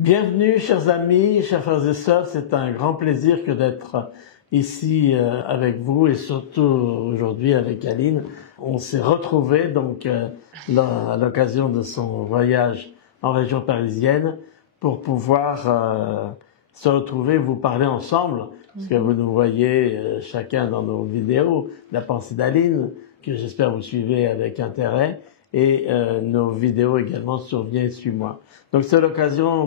Bienvenue, chers amis, chers frères et sœurs. C'est un grand plaisir que d'être ici avec vous et surtout aujourd'hui avec Aline. On s'est retrouvés donc à l'occasion de son voyage en région parisienne pour pouvoir se retrouver, vous parler ensemble, parce que vous nous voyez chacun dans nos vidéos, la pensée d'Aline, que j'espère vous suivez avec intérêt, et nos vidéos également sur Viens et suis-moi. Donc c'est l'occasion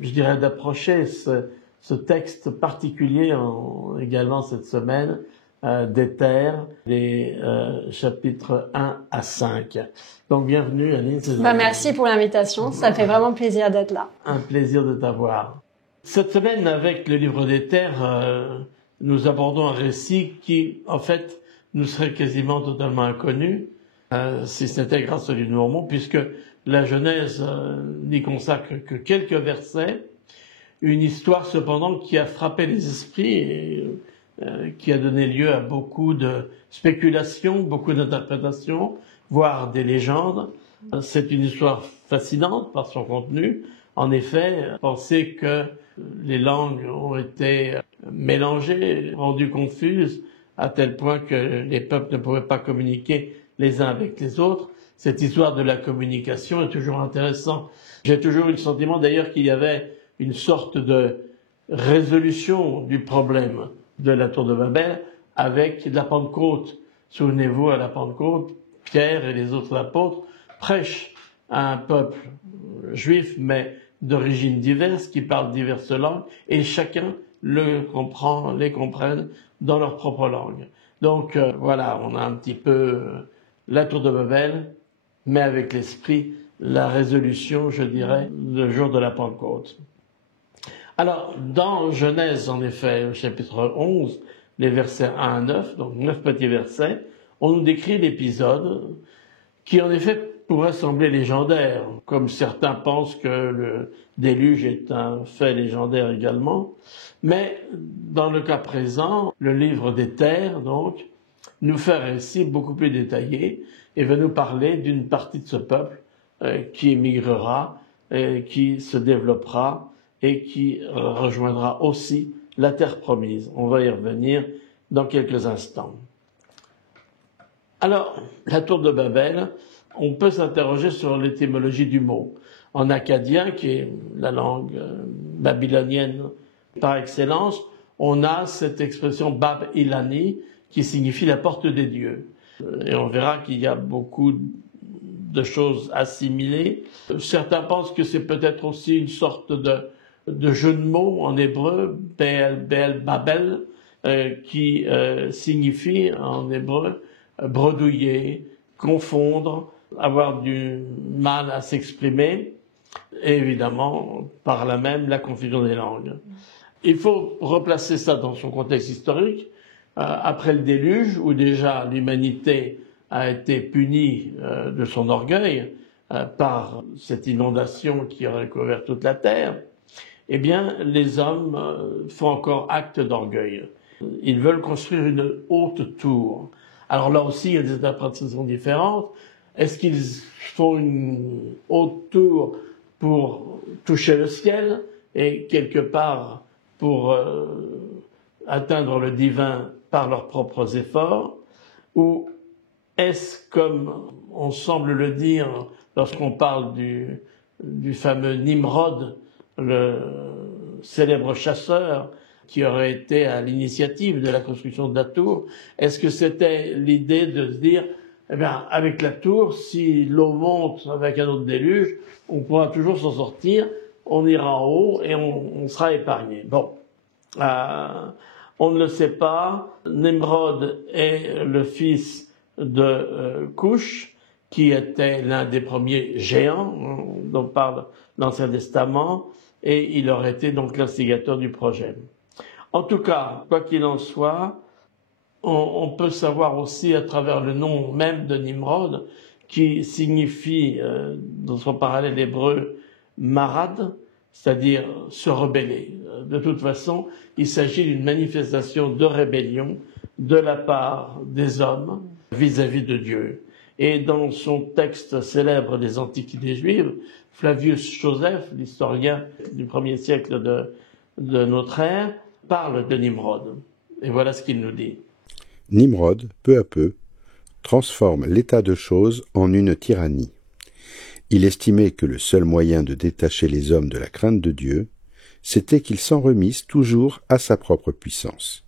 d'approcher ce texte particulier également cette semaine d'Éther, les chapitres 1 à 5. Donc bienvenue Aline. Merci pour l'invitation, ça fait vraiment plaisir d'être là. Un plaisir de t'avoir. Cette semaine, avec le livre d'Éther, nous abordons un récit qui, en fait, nous serait quasiment totalement inconnu, si c'était grâce au livre de Mormon, puisque la Genèse n'y consacre que quelques versets, une histoire cependant qui a frappé les esprits et qui a donné lieu à beaucoup de spéculations, beaucoup d'interprétations, voire des légendes. C'est une histoire fascinante par son contenu. En effet, penser que les langues ont été mélangées, rendues confuses, à tel point que les peuples ne pouvaient pas communiquer les uns avec les autres. Cette histoire de la communication est toujours intéressante. J'ai toujours eu le sentiment d'ailleurs qu'il y avait une sorte de résolution du problème de la tour de Babel avec la Pentecôte. Souvenez-vous, à la Pentecôte, Pierre et les autres apôtres prêchent à un peuple juif, mais d'origines diverses, qui parlent diverses langues, et chacun les comprenne dans leur propre langue. Donc voilà, on a un petit peu la tour de Babel, mais avec l'esprit, la résolution, je dirais, le jour de la Pentecôte. Alors, dans Genèse, en effet, au chapitre 11, les versets 1 à 9, donc 9 petits versets, on nous décrit l'épisode qui, en effet, pourrait sembler légendaire, comme certains pensent que le déluge est un fait légendaire également. Mais dans le cas présent, le livre d'Éther, donc, nous fait un récit beaucoup plus détaillé et va nous parler d'une partie de ce peuple qui émigrera, qui se développera et qui rejoindra aussi la terre promise. On va y revenir dans quelques instants. Alors, la tour de Babel, on peut s'interroger sur l'étymologie du mot. En akkadien, qui est la langue babylonienne par excellence, on a cette expression Bab Ilani qui signifie la porte des dieux. Et on verra qu'il y a beaucoup de choses assimilées. Certains pensent que c'est peut-être aussi une sorte de jeu de mots en hébreu, Bel Babel, qui signifie en hébreu bredouiller, confondre, avoir du mal à s'exprimer, et évidemment, par là même, la confusion des langues. Il faut replacer ça dans son contexte historique. Après le déluge, où déjà l'humanité a été punie de son orgueil par cette inondation qui aurait couvert toute la terre, eh bien, les hommes font encore acte d'orgueil. Ils veulent construire une haute tour. Alors là aussi, il y a des interprétations différentes. Est-ce qu'ils font une haute tour pour toucher le ciel et quelque part pour atteindre le divin par leurs propres efforts? Ou est-ce, comme on semble le dire lorsqu'on parle du fameux Nimrod, le célèbre chasseur qui aurait été à l'initiative de la construction de la tour, est-ce que c'était l'idée de se dire, eh bien, avec la tour, si l'eau monte avec un autre déluge, on pourra toujours s'en sortir, on ira en haut et on sera épargné. Bon, on ne le sait pas. Nimrod est le fils de Cush, qui était l'un des premiers géants dont parle l'Ancien Testament, et il aurait été donc l'instigateur du projet. En tout cas, quoi qu'il en soit, on peut savoir aussi à travers le nom même de Nimrod, qui signifie, dans son parallèle hébreu, marad, c'est-à-dire se rebeller. De toute façon, il s'agit d'une manifestation de rébellion de la part des hommes vis-à-vis de Dieu. Et dans son texte célèbre des Antiquités juives, Flavius Joseph, l'historien du 1er siècle de notre ère, parle de Nimrod. Et voilà ce qu'il nous dit. Nimrod, peu à peu, transforme l'état de choses en une tyrannie. Il estimait que le seul moyen de détacher les hommes de la crainte de Dieu, c'était qu'ils s'en remissent toujours à sa propre puissance.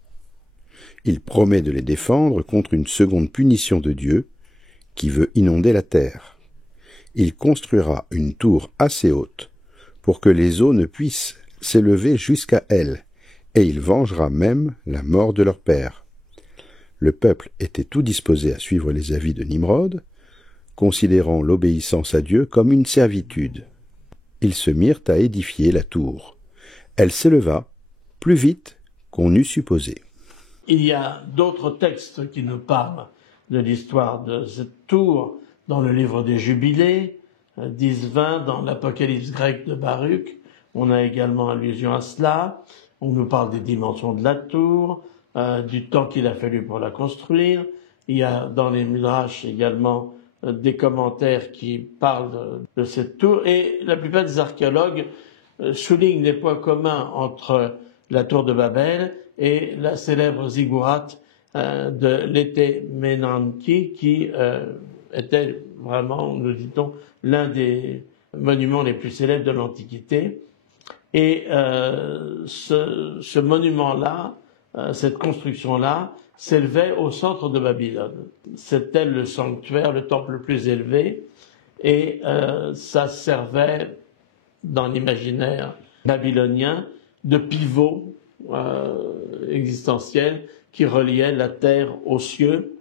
Il promet de les défendre contre une seconde punition de Dieu, qui veut inonder la terre. Il construira une tour assez haute, pour que les eaux ne puissent s'élever jusqu'à elle, et il vengera même la mort de leur père. Le peuple était tout disposé à suivre les avis de Nimrod, considérant l'obéissance à Dieu comme une servitude. Ils se mirent à édifier la tour. Elle s'éleva plus vite qu'on eût supposé. Il y a d'autres textes qui nous parlent de l'histoire de cette tour dans le livre des Jubilés, 10-20, dans l'Apocalypse grec de Baruch. On a également allusion à cela. On nous parle des dimensions de la tour, du temps qu'il a fallu pour la construire. Il y a dans les Midrash également des commentaires qui parlent de cette tour. Et la plupart des archéologues soulignent les points communs entre la tour de Babel et la célèbre ziggourate de l'été Menanki, qui était vraiment, nous dit-on, l'un des monuments les plus célèbres de l'Antiquité. Et ce monument-là, cette construction-là, s'élevait au centre de Babylone. C'était le sanctuaire, le temple le plus élevé, et ça servait, dans l'imaginaire babylonien, de pivot existentiel qui reliait la terre aux cieux.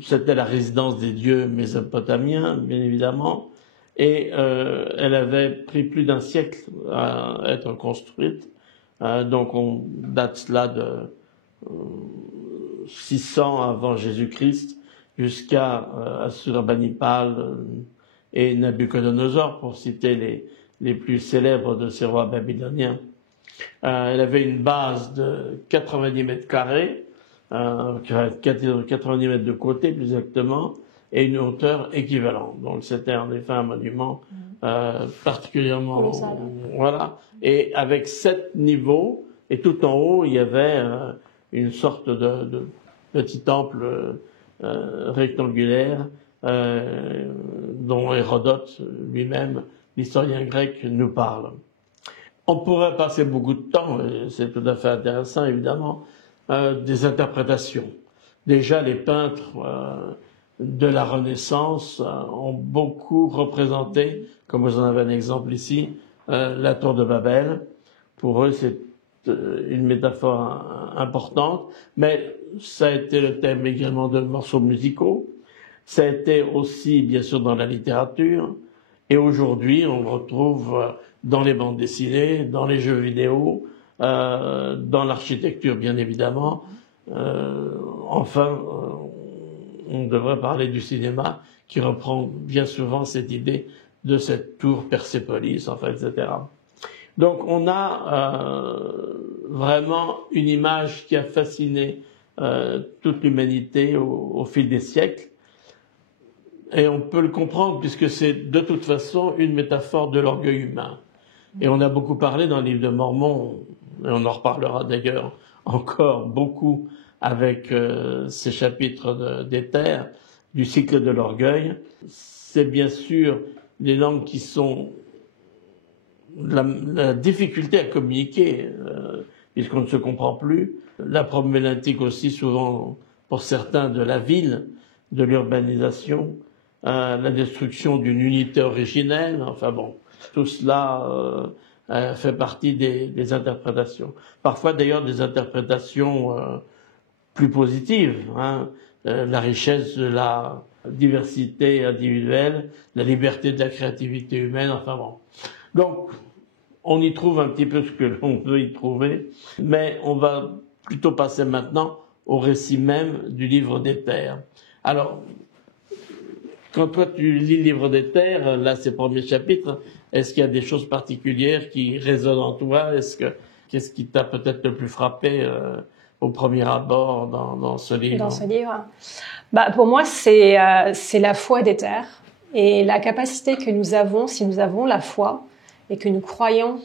C'était la résidence des dieux mésopotamiens, bien évidemment, et elle avait pris plus d'un siècle à être construite. Donc on date cela de 600 avant Jésus-Christ jusqu'à Assurbanipal et Nabuchodonosor, pour citer les plus célèbres de ces rois babyloniens. Elle avait une base de 90 mètres carrés, 90 mètres de côté plus exactement, et une hauteur équivalente. Donc c'était en effet un monument particulièrement... Voilà. Et avec 7 niveaux, et tout en haut, il y avait une sorte de petit temple rectangulaire dont Hérodote lui-même, l'historien grec, nous parle. On pourrait passer beaucoup de temps, et c'est tout à fait intéressant évidemment, des interprétations. Déjà, les peintres de la Renaissance ont beaucoup représenté, comme vous en avez un exemple ici, la tour de Babel. Pour eux, c'est une métaphore importante, mais ça a été le thème également de morceaux musicaux. Ça a été aussi, bien sûr, dans la littérature. Et aujourd'hui, on le retrouve dans les bandes dessinées, dans les jeux vidéo, dans l'architecture, bien évidemment. Enfin, on devrait parler du cinéma, qui reprend bien souvent cette idée de cette tour Persépolis, enfin, etc. Donc, on a vraiment une image qui a fasciné toute l'humanité au fil des siècles. Et on peut le comprendre puisque c'est de toute façon une métaphore de l'orgueil humain. Et on a beaucoup parlé dans le livre de Mormon, et on en reparlera d'ailleurs encore beaucoup avec ces chapitres d'Éther, du cycle de l'orgueil. C'est bien sûr les langues qui sont la difficulté à communiquer, puisqu'on ne se comprend plus. La problématique aussi souvent pour certains de la ville, de l'urbanisation, la destruction d'une unité originelle, enfin bon, tout cela fait partie des interprétations. Parfois d'ailleurs des interprétations plus positives, hein, la richesse de la diversité individuelle, la liberté de la créativité humaine, enfin bon. Donc, on y trouve un petit peu ce que l'on veut y trouver, mais on va plutôt passer maintenant au récit même du livre d'Éther. Alors, quand toi tu lis le livre d'Éther, là, ces premiers chapitres, est-ce qu'il y a des choses particulières qui résonnent en toi? Qu'est-ce qui t'a peut-être le plus frappé au premier abord dans ce livre? Dans ce livre, pour moi, c'est la foi d'Éther. Et la capacité que nous avons, si nous avons la foi et que nous croyons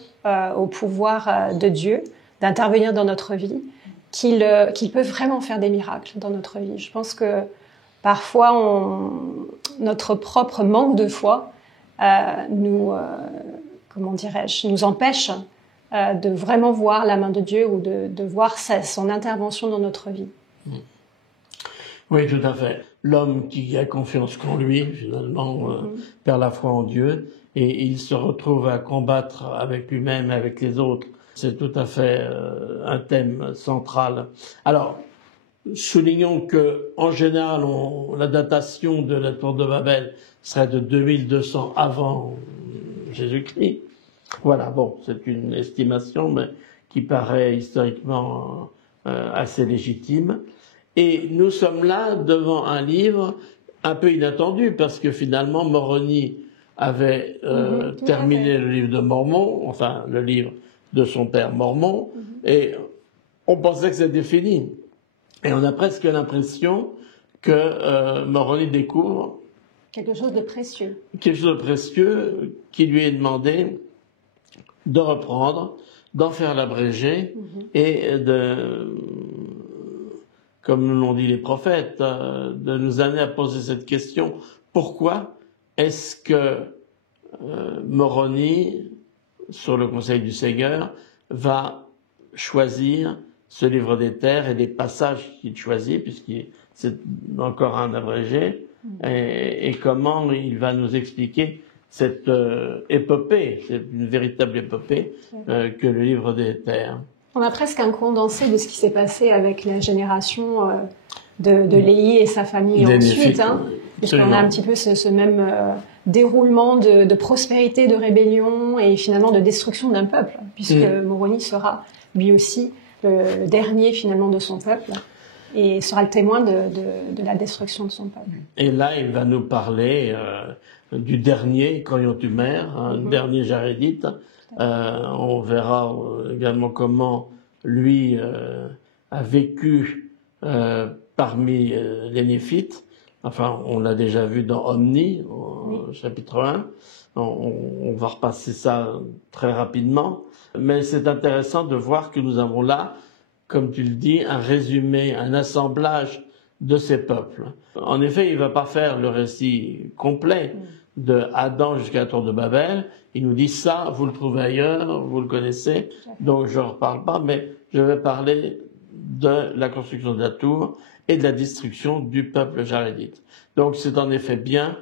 au pouvoir de Dieu d'intervenir dans notre vie, qu'il peut vraiment faire des miracles dans notre vie. Je pense que parfois, notre propre manque de foi nous empêche de vraiment voir la main de Dieu ou de voir son intervention dans notre vie. Oui, tout à fait. L'homme qui a confiance qu'en lui, finalement, perd la foi en Dieu et il se retrouve à combattre avec lui-même, avec les autres. C'est tout à fait un thème central. Alors, soulignons que, en général, la datation de la tour de Babel serait de 2200 avant Jésus-Christ. Voilà, bon, c'est une estimation, mais qui paraît historiquement assez légitime. Et nous sommes là devant un livre un peu inattendu, parce que finalement, Moroni avait terminé le livre de Mormon, enfin, le livre de son père Mormon, et on pensait que c'était fini. Et on a presque l'impression que Moroni découvre quelque chose de précieux. Quelque chose de précieux qui lui est demandé de reprendre, d'en faire l'abrégé et comme l'ont dit les prophètes, de nous amener à poser cette question. Pourquoi est-ce que Moroni, sur le conseil du Seigneur, va choisir ce livre des terres et les passages qu'il choisit, puisqu'il c'est encore un abrégé, et comment il va nous expliquer cette épopée, c'est une véritable épopée que le livre des terres. On a presque un condensé de ce qui s'est passé avec la génération de Léhi et sa famille ensuite, puisqu'on a un petit peu ce même déroulement de prospérité, de rébellion et finalement de destruction d'un peuple, puisque Moroni sera lui aussi le dernier finalement de son peuple et sera le témoin de la destruction de son peuple. Et là, il va nous parler du dernier Coriotumer, dernier Jarédite. On verra également comment lui a vécu parmi les Néphites. Enfin, on l'a déjà vu dans Omni, au chapitre 1. On va repasser ça très rapidement. Mais c'est intéressant de voir que nous avons là, comme tu le dis, un résumé, un assemblage de ces peuples. En effet, il ne va pas faire le récit complet de Adam jusqu'à la tour de Babel. Il nous dit ça, vous le trouvez ailleurs, vous le connaissez, donc je ne reparle pas, mais je vais parler de la construction de la tour et de la destruction du peuple jarédite. Donc c'est en effet bien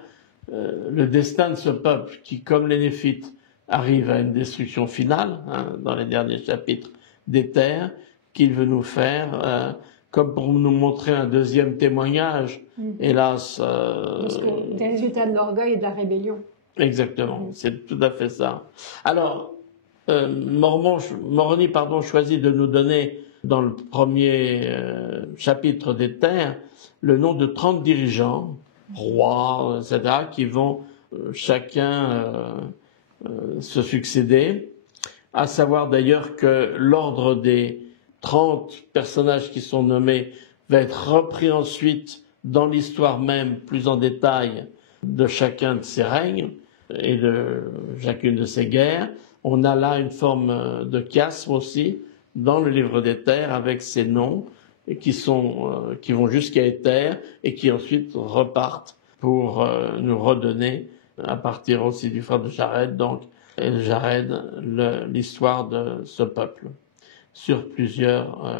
le destin de ce peuple qui, comme les Néphites, arrive à une destruction finale, dans les derniers chapitres des terres, qu'il veut nous faire, comme pour nous montrer un deuxième témoignage, hélas. Des résultats de l'orgueil et de la rébellion. Exactement, c'est tout à fait ça. Alors, Moroni choisit de nous donner, dans le premier chapitre des terres, le nom de 30 dirigeants, rois, etc., qui vont chacun se succéder, à savoir d'ailleurs que l'ordre des 30 personnages qui sont nommés va être repris ensuite dans l'histoire même, plus en détail, de chacun de ces règnes et de chacune de ces guerres. On a là une forme de chiasme aussi dans le livre des terres avec ces noms qui vont jusqu'à Éther et qui ensuite repartent pour nous redonner, à partir aussi du frère de Jared, donc Jared, l'histoire de ce peuple sur plusieurs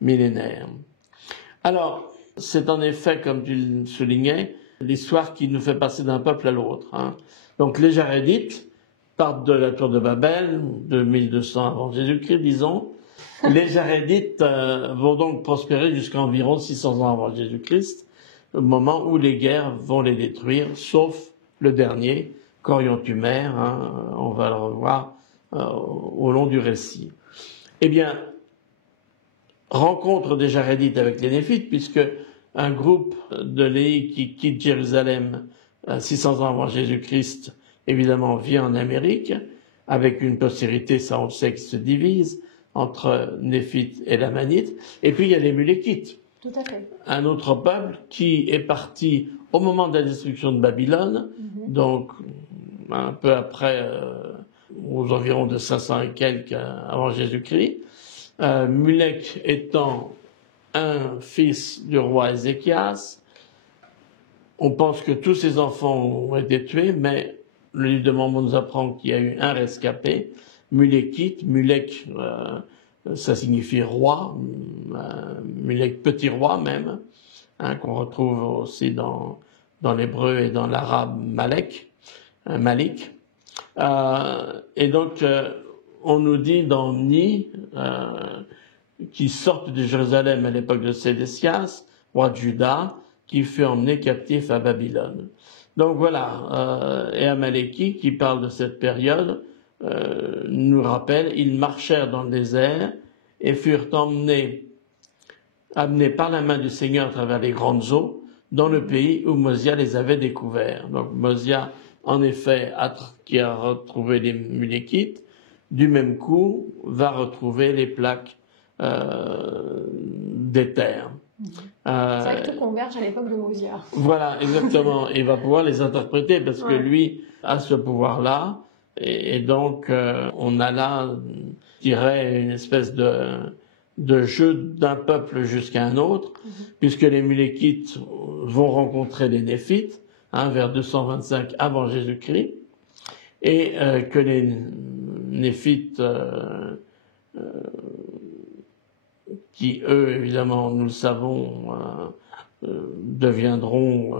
millénaires. Alors, c'est en effet, comme tu le soulignais, l'histoire qui nous fait passer d'un peuple à l'autre. Donc les Jarédites partent de la tour de Babel, de 1200 avant Jésus-Christ, disons. Les Jarédites vont donc prospérer jusqu'à environ 600 ans avant Jésus-Christ, au moment où les guerres vont les détruire, sauf le dernier, Coriotumer, on va le revoir au long du récit. Eh bien, rencontre des Jarédites avec les Néphites, puisque un groupe de Léhi qui quitte Jérusalem 600 ans avant Jésus-Christ, évidemment, vient en Amérique, avec une postérité, ça on le sait, qui se divise entre Néphites et Lamanites. Et puis il y a les Mulékites. Tout à fait. Un autre peuple qui est parti au moment de la destruction de Babylone, donc un peu après, aux environs de 500 et quelques avant Jésus-Christ, Mulek étant un fils du roi Ézéchias, on pense que tous ses enfants ont été tués, mais le livre de Mormon nous apprend qu'il y a eu un rescapé, Mulekite. Mulek, ça signifie roi, Mulek petit roi même, hein, qu'on retrouve aussi dans l'hébreu et dans l'arabe Malik. Et donc, on nous dit dans Ni, qui sortent de Jérusalem à l'époque de Sédécias, roi de Juda, qui fut emmené captif à Babylone. Donc voilà, et Amaleki, qui parle de cette période, nous rappelle, ils marchèrent dans le désert et furent amenés par la main du Seigneur à travers les grandes eaux, dans le pays où Mosia les avait découverts. Donc Mosia, en effet, qui a retrouvé les Mulékites, du même coup, va retrouver les plaques des terres. C'est vrai que tout converge à l'époque de Mosia. Voilà, exactement. Il va pouvoir les interpréter parce que lui a ce pouvoir-là. Et donc, on a là, je dirais, une espèce de jeu d'un peuple jusqu'à un autre, puisque les Mulékites vont rencontrer les Néphites, vers 225 avant Jésus-Christ, et que les Néphites, qui eux, évidemment, nous le savons, deviendront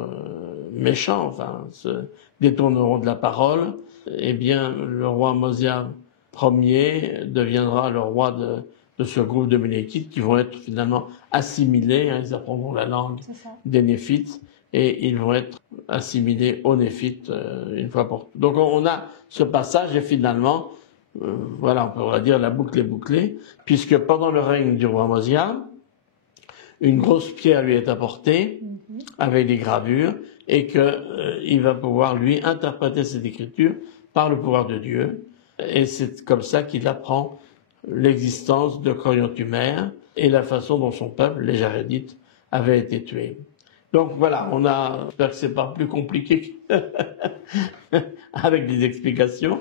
méchants, enfin, se détourneront de la parole, eh bien, le roi Mosia Ier deviendra le roi de ce groupe de Mulékites qui vont être finalement assimilés, ils apprendront la langue des Néphites, et ils vont être assimilés aux Néphites une fois pour toutes. Donc on a ce passage, et finalement, voilà, on pourrait dire la boucle est bouclée, puisque pendant le règne du roi Mosia, une grosse pierre lui est apportée, avec des gravures, et qu'il va pouvoir, lui, interpréter cette écriture par le pouvoir de Dieu. Et c'est comme ça qu'il apprend l'existence de Coriotumer et la façon dont son peuple, les Jarédites, avait été tué. Donc voilà, j'espère que c'est pas plus compliqué avec des explications.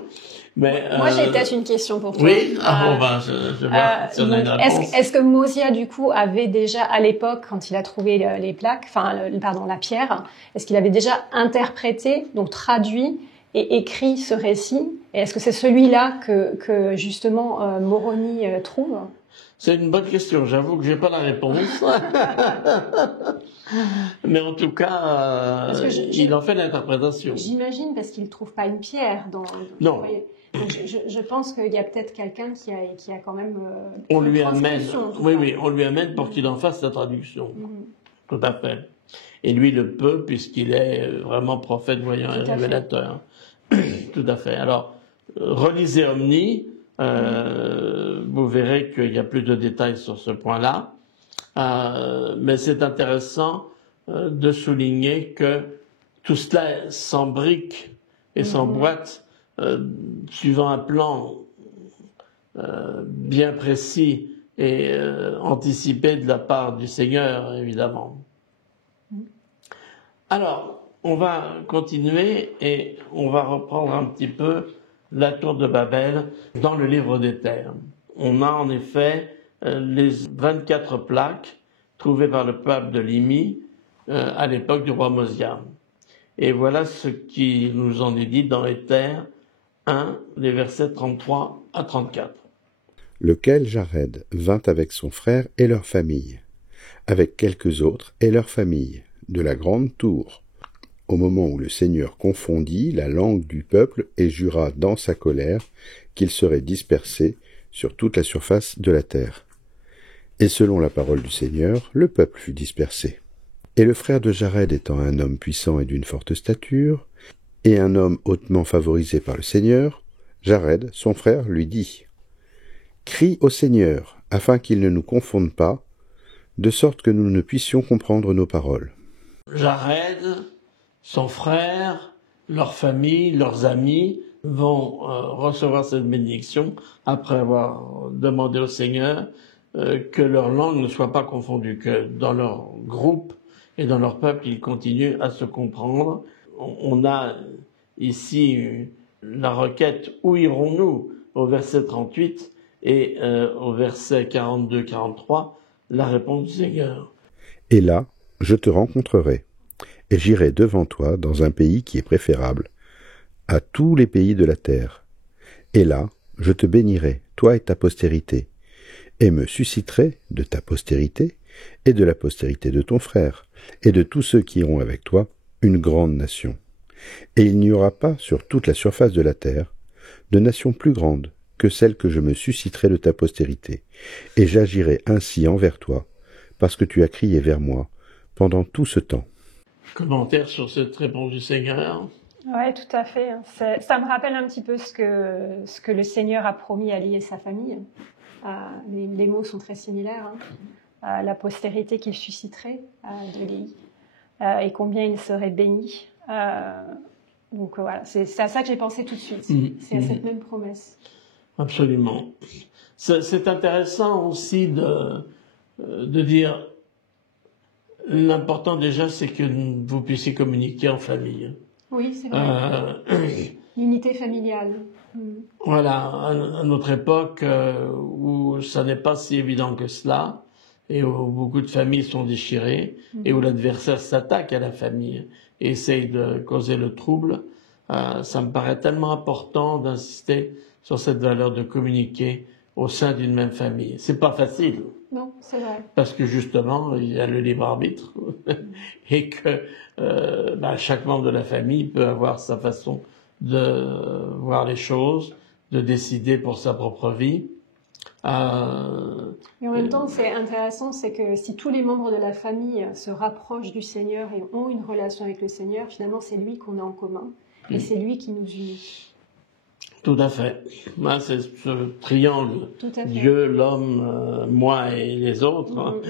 Mais, moi, j'ai peut-être une question pour toi. Oui, je vais si on a une réponse. Est-ce que Mosia, du coup, avait déjà, à l'époque, quand il a trouvé les plaques, la pierre, est-ce qu'il avait déjà interprété, donc traduit et écrit ce récit? Et est-ce que c'est celui-là que justement, Moroni trouve? C'est une bonne question. J'avoue que j'ai pas la réponse. Mais en tout cas, il en fait l'interprétation. J'imagine parce qu'il trouve pas une pierre non. Je pense qu'il y a peut-être quelqu'un qui a quand même. On lui amène. Oui, on lui amène pour qu'il en fasse la traduction. Tout à fait. Et lui le peut puisqu'il est vraiment prophète, voyant et révélateur. Tout à fait. Alors, relisez Omni. Vous verrez qu'il y a plus de détails sur ce point-là. Mais c'est intéressant de souligner que tout cela s'embrique et s'emboîte suivant un plan bien précis et anticipé de la part du Seigneur, évidemment. Alors, on va continuer et on va reprendre un petit peu la tour de Babel dans le livre des terres. On a en effet les 24 plaques trouvées par le peuple de Limi à l'époque du roi Mosia. Et voilà ce qui nous en est dit dans les terres 1, les versets 33 à 34. Lequel Jared vint avec son frère et leur famille, avec quelques autres et leur famille, de la grande tour, au moment où le Seigneur confondit la langue du peuple et jura dans sa colère qu'ils seraient dispersés sur toute la surface de la terre. Et selon la parole du Seigneur, le peuple fut dispersé. Et le frère de Jared étant un homme puissant et d'une forte stature, et un homme hautement favorisé par le Seigneur, Jared, son frère, lui dit « Crie au Seigneur, afin qu'il ne nous confonde pas, de sorte que nous ne puissions comprendre nos paroles. » Jared, son frère, leur famille, leurs amis vont recevoir cette bénédiction après avoir demandé au Seigneur que leur langue ne soit pas confondue, que dans leur groupe, et dans leur peuple, ils continuent à se comprendre. On a ici la requête « Où irons-nous » au verset 38 et au verset 42-43, la réponse du Seigneur. Et là, je te rencontrerai, et j'irai devant toi dans un pays qui est préférable à tous les pays de la terre. Et là, je te bénirai, toi et ta postérité, et me susciterai de ta postérité et de la postérité de ton frère, et de tous ceux qui iront avec toi, une grande nation. Et il n'y aura pas sur toute la surface de la terre de nation plus grande que celle que je me susciterai de ta postérité, et j'agirai ainsi envers toi, parce que tu as crié vers moi pendant tout ce temps. Commentaire sur cette réponse du Seigneur? Oui, tout à fait. Ça me rappelle un petit peu ce que le Seigneur a promis à Élie et sa famille. Les mots sont très similaires. La postérité qu'il susciterait de Élie et combien il serait béni. Donc voilà, c'est à ça que j'ai pensé tout de suite. C'est à cette même promesse. Absolument. C'est intéressant aussi de dire, l'important déjà, c'est que vous puissiez communiquer en famille. Oui, c'est vrai. L'unité familiale. Voilà, à notre époque où ça n'est pas si évident que cela, et où beaucoup de familles sont déchirées, et où l'adversaire s'attaque à la famille et essaye de causer le trouble, ça me paraît tellement important d'insister sur cette valeur de communiquer au sein d'une même famille. C'est pas facile. Non, c'est vrai. Parce que justement, il y a le libre arbitre et que chaque membre de la famille peut avoir sa façon de voir les choses, de décider pour sa propre vie. Et en même temps, c'est intéressant, c'est que si tous les membres de la famille se rapprochent du Seigneur et ont une relation avec le Seigneur, finalement, c'est lui qu'on a en commun et c'est lui qui nous unit. Tout à fait. C'est ce triangle, Dieu, l'homme, moi et les autres,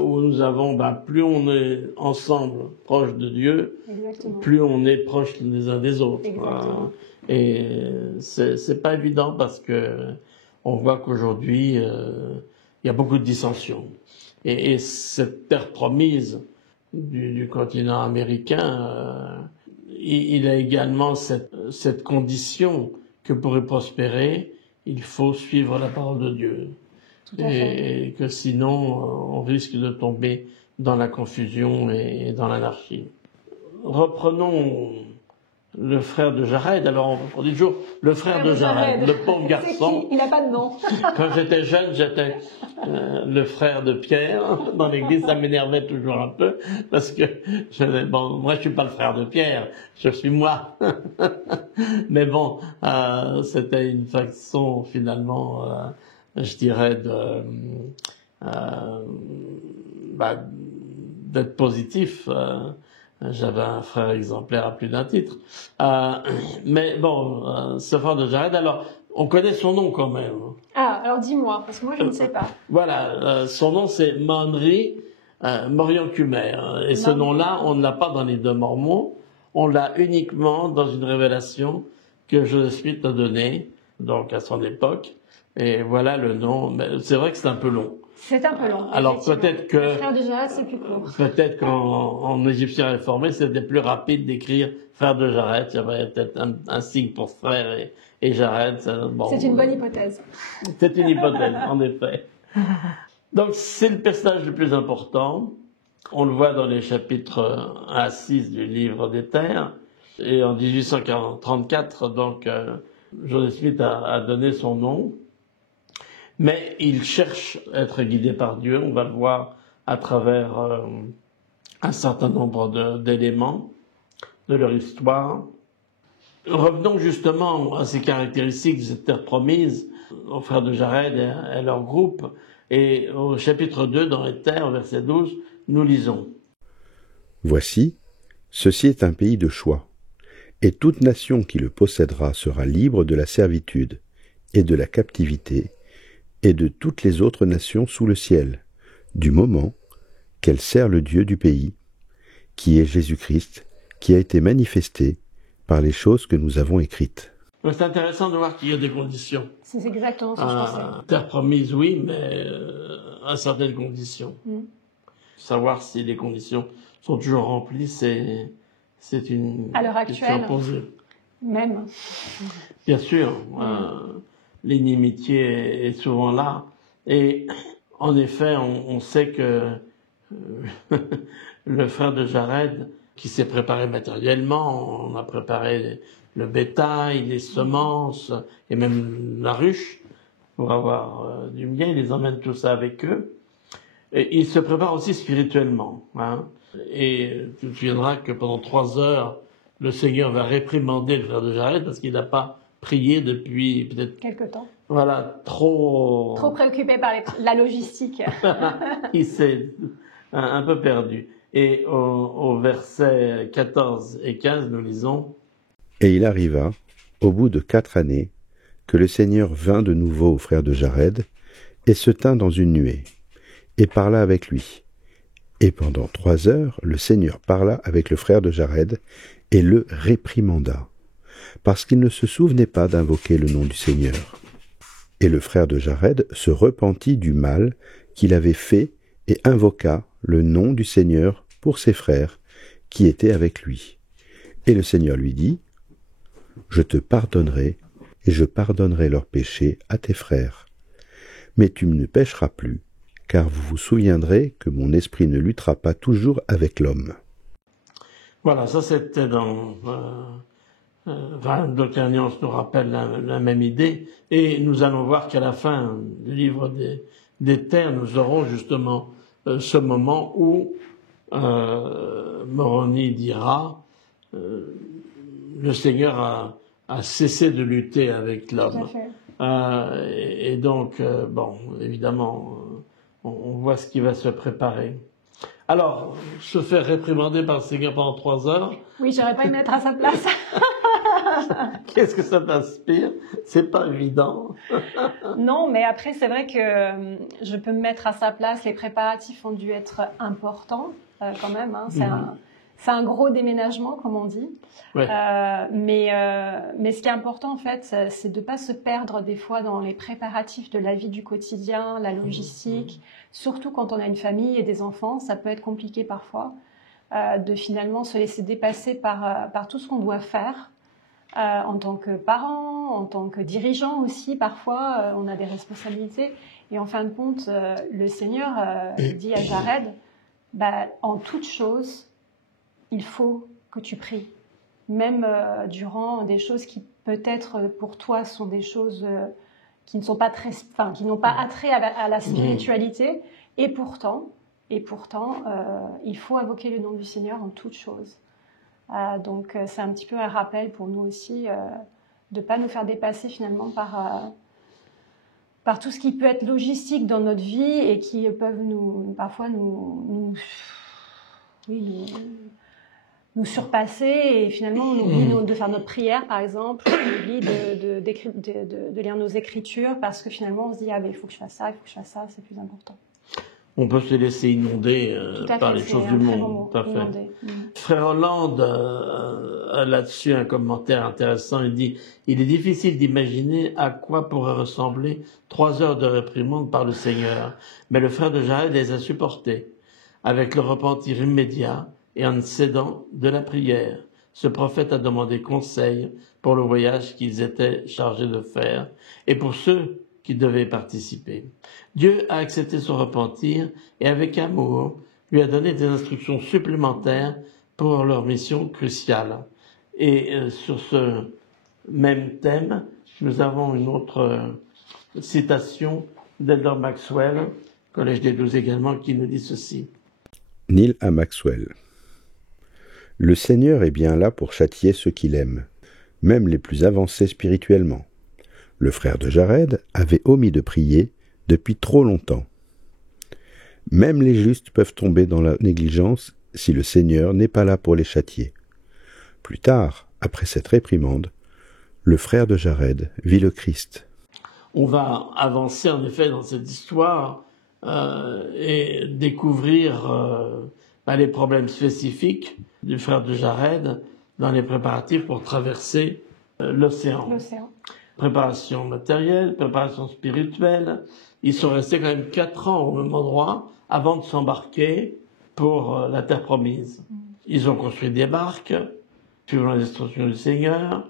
où nous avons, plus on est ensemble, proche de Dieu, plus on est proche les uns des autres. Et c'est pas évident parce que on voit qu'aujourd'hui, il y a beaucoup de dissensions. Et cette terre promise du continent américain, il a également cette condition que pour y prospérer, il faut suivre la parole de Dieu. Et que sinon, on risque de tomber dans la confusion et dans l'anarchie. Reprenons le frère de Jared. Alors, on dit toujours le frère de Jared, le pauvre garçon. Il n'a pas de nom. Quand j'étais jeune, j'étais le frère de Pierre. Dans l'église, ça m'énervait toujours un peu parce que moi, je suis pas le frère de Pierre, je suis moi. Mais bon, c'était une façon finalement, je dirais, d'être positif. J'avais un frère exemplaire à plus d'un titre. Mais bon, ce frère de Jared, alors, on connaît son nom quand même. Ah, alors dis-moi, parce que moi je ne sais pas. Voilà, son nom c'est Manri Morian-Kumer. Et ce nom-là, on ne l'a pas dans les deux Mormons, on l'a uniquement dans une révélation que Joseph Smith a donnée, donc à son époque. Et voilà le nom. Mais c'est vrai que c'est un peu long. C'est un peu long. Alors peut-être que le frère de Jared, c'est plus court. Peut-être qu'en égyptien réformé, c'était plus rapide d'écrire frère de Jared. Il y avait peut-être un signe pour frère et Jared. Bon, c'est une bonne hypothèse. C'est une hypothèse, en effet. Donc c'est le personnage le plus important. On le voit dans les chapitres 1 à 6 du livre des Terres. Et en 1834, donc Joseph Smith a donné son nom. Mais il cherche à être guidé par Dieu, on va le voir à travers un certain nombre d'éléments de leur histoire. Revenons justement à ces caractéristiques de cette terre promise, aux frères de Jared et à leur groupe. Et au chapitre 2, dans les Terres, verset 12, nous lisons. Voici, ceci est un pays de choix, et toute nation qui le possédera sera libre de la servitude et de la captivité, et de toutes les autres nations sous le ciel, du moment qu'elle sert le Dieu du pays, qui est Jésus-Christ, qui a été manifesté par les choses que nous avons écrites. C'est intéressant de voir qu'il y a des conditions. C'est exactement ce que je pensais. Terre promise, oui, mais à certaines conditions. savoir si les conditions sont toujours remplies, c'est une à l'heure actuelle, question posée. Même. Bien sûr, l'inimitié est souvent là. Et en effet, on sait que le frère de Jared, qui s'est préparé matériellement, on a préparé le bétail, les semences et même la ruche pour avoir du miel, ils emmènent tout ça avec eux. Et ils se préparent aussi spirituellement. Et tu te souviendras que pendant 3 heures, le Seigneur va réprimander le frère de Jared parce qu'il n'a pas prié depuis peut-être quelque temps. Voilà, trop préoccupé par la logistique. Il s'est un peu perdu. Et au verset 14 et 15, nous lisons: Et il arriva, au bout de 4 années, que le Seigneur vint de nouveau au frère de Jared, et se tint dans une nuée, et parla avec lui. Et pendant 3 heures, le Seigneur parla avec le frère de Jared, et le réprimanda, parce qu'il ne se souvenait pas d'invoquer le nom du Seigneur. Et le frère de Jared se repentit du mal qu'il avait fait, et invoqua le nom du Seigneur pour ses frères, qui étaient avec lui. Et le Seigneur lui dit: Je te pardonnerai, et je pardonnerai leurs péchés à tes frères. Mais tu ne pécheras plus, car vous vous souviendrez que mon esprit ne luttera pas toujours avec l'homme. Voilà, ça c'était dans... Dr. Alliance nous rappelle la même idée, et nous allons voir qu'à la fin du livre des Terres, nous aurons justement ce moment où Moroni dira le Seigneur a cessé de lutter avec l'homme. Et donc, bon, évidemment, on voit ce qui va se préparer. Alors, se faire réprimander par le Seigneur pendant 3 heures. Oui, j'aurais pas aimé être à sa place. Qu'est-ce que ça t'inspire? C'est pas évident. Non, mais après, c'est vrai que je peux me mettre à sa place. Les préparatifs ont dû être importants, quand même. C'est un gros déménagement, comme on dit. Ouais. Mais ce qui est important, en fait, c'est de pas se perdre des fois dans les préparatifs de la vie du quotidien, la logistique. Surtout quand on a une famille et des enfants, ça peut être compliqué parfois de finalement se laisser dépasser par tout ce qu'on doit faire. En tant que parent, en tant que dirigeant aussi, parfois, on a des responsabilités. Et en fin de compte, le Seigneur dit à Jared, en toute chose, il faut que tu pries. Même durant des choses qui peut-être pour toi sont des choses qui ne sont pas qui n'ont pas attrait à la spiritualité. Et pourtant, il faut invoquer le nom du Seigneur en toute chose. Donc c'est un petit peu un rappel pour nous aussi de ne pas nous faire dépasser finalement par tout ce qui peut être logistique dans notre vie et qui peuvent parfois nous surpasser, et finalement on oublie de faire notre prière par exemple, on oublie de lire nos écritures parce que finalement on se dit il faut que je fasse ça, c'est plus important. On peut se laisser inonder par les choses du monde. Tout à fait. Frère Hollande a là-dessus un commentaire intéressant. Il dit: il est difficile d'imaginer à quoi pourrait ressembler 3 heures de réprimande par le Seigneur. Mais le frère de Jared les a supportées, avec le repentir immédiat et en cédant de la prière. Ce prophète a demandé conseil pour le voyage qu'ils étaient chargés de faire et pour ceux qui devaient participer. Dieu a accepté son repentir et avec amour lui a donné des instructions supplémentaires pour leur mission cruciale. Et sur ce même thème, nous avons une autre citation d'Elder Maxwell, Collège des 12 également, qui nous dit ceci. Neil A. Maxwell. Le Seigneur est bien là pour châtier ceux qu'il aime, même les plus avancés spirituellement. Le frère de Jared avait omis de prier depuis trop longtemps. Même les justes peuvent tomber dans la négligence si le Seigneur n'est pas là pour les châtier. Plus tard, après cette réprimande, le frère de Jared vit le Christ. On va avancer en effet dans cette histoire et découvrir les problèmes spécifiques du frère de Jared dans les préparatifs pour traverser l'océan. Préparation matérielle, préparation spirituelle. Ils sont restés quand même 4 ans au même endroit avant de s'embarquer pour la terre promise. Ils ont construit des barques, suivant les instructions du Seigneur,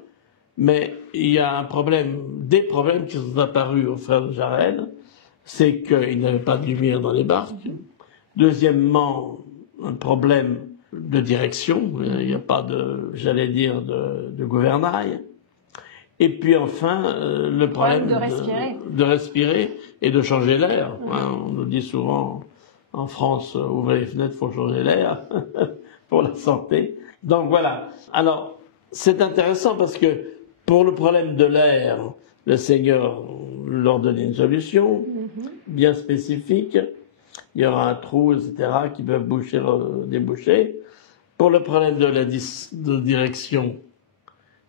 mais il y a des problèmes qui sont apparus aux frères de Jared, c'est qu'ils n'avaient pas de lumière dans les barques. Deuxièmement, un problème de direction, il n'y a pas de gouvernail. Et puis enfin, le problème de respirer et de changer l'air. On nous dit souvent, en France, ouvrez les fenêtres, il faut changer l'air pour la santé. Donc voilà. Alors, c'est intéressant parce que pour le problème de l'air, le Seigneur leur donne une solution bien spécifique. Il y aura un trou, etc., qui peuvent déboucher. Pour le problème de direction,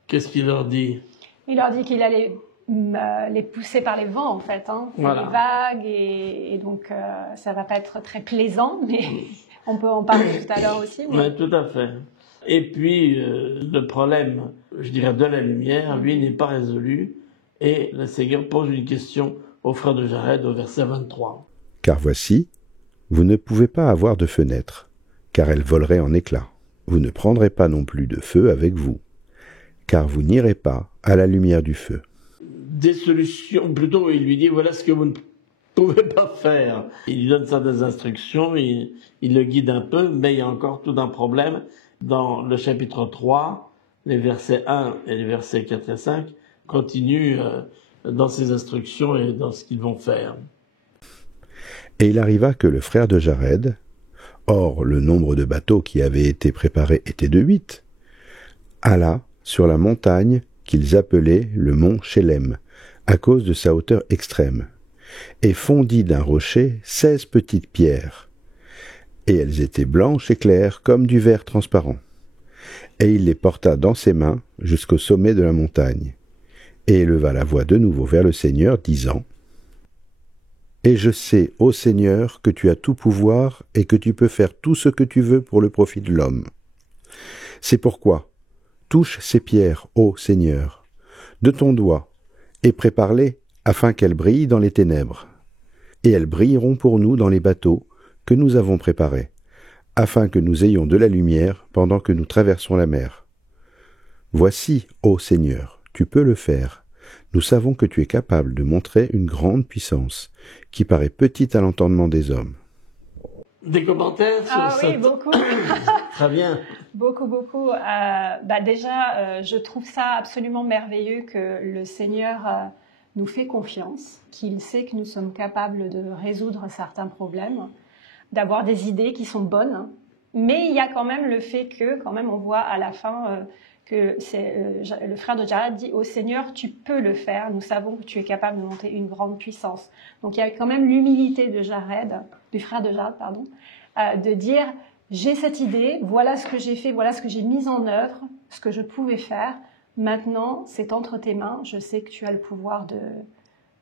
qu'est-ce qu'il leur dit? Il leur dit qu'il allait les pousser par les vents, en fait, voilà. Les vagues, et donc ça va pas être très plaisant, mais on peut en parler tout à l'heure aussi. Oui, tout à fait. Et puis, le problème, je dirais, de la lumière, lui, n'est pas résolu, et le Seigneur pose une question aux frères de Jared au verset 23. Car voici, vous ne pouvez pas avoir de fenêtre, car elle volerait en éclats. Vous ne prendrez pas non plus de feu avec vous, car vous n'irez pas à la lumière du feu. Des solutions, plutôt, il lui dit, voilà ce que vous ne pouvez pas faire. Il lui donne ça des instructions, il le guide un peu, mais il y a encore tout un problème. Dans le chapitre 3, les versets 1 et les versets 4 et 5 continuent dans ces instructions et dans ce qu'ils vont faire. Et il arriva que le frère de Jared, or le nombre de bateaux qui avaient été préparés était de 8, alla sur la montagne qu'ils appelaient le mont Chélem, à cause de sa hauteur extrême, et fondit d'un rocher 16 petites pierres, et elles étaient blanches et claires comme du verre transparent. Et il les porta dans ses mains jusqu'au sommet de la montagne, et éleva la voix de nouveau vers le Seigneur, disant : Et je sais, ô Seigneur, que tu as tout pouvoir et que tu peux faire tout ce que tu veux pour le profit de l'homme. C'est pourquoi, touche ces pierres, ô Seigneur, de ton doigt, et prépare-les afin qu'elles brillent dans les ténèbres. Et elles brilleront pour nous dans les bateaux que nous avons préparés, afin que nous ayons de la lumière pendant que nous traversons la mer. Voici, ô Seigneur, tu peux le faire. Nous savons que tu es capable de montrer une grande puissance, qui paraît petite à l'entendement des hommes. Des commentaires sur oui, beaucoup. Très bien. Beaucoup. Déjà, je trouve ça absolument merveilleux que le Seigneur nous fait confiance, qu'il sait que nous sommes capables de résoudre certains problèmes, d'avoir des idées qui sont bonnes, mais il y a quand même le fait que, quand même, on voit à la fin que le frère de Jared dit « Au Seigneur, tu peux le faire, nous savons que tu es capable de monter une grande puissance. » Donc il y a quand même l'humilité de du frère de Jared, de dire « J'ai cette idée, voilà ce que j'ai fait, voilà ce que j'ai mis en œuvre, ce que je pouvais faire. Maintenant, c'est entre tes mains, je sais que tu as le pouvoir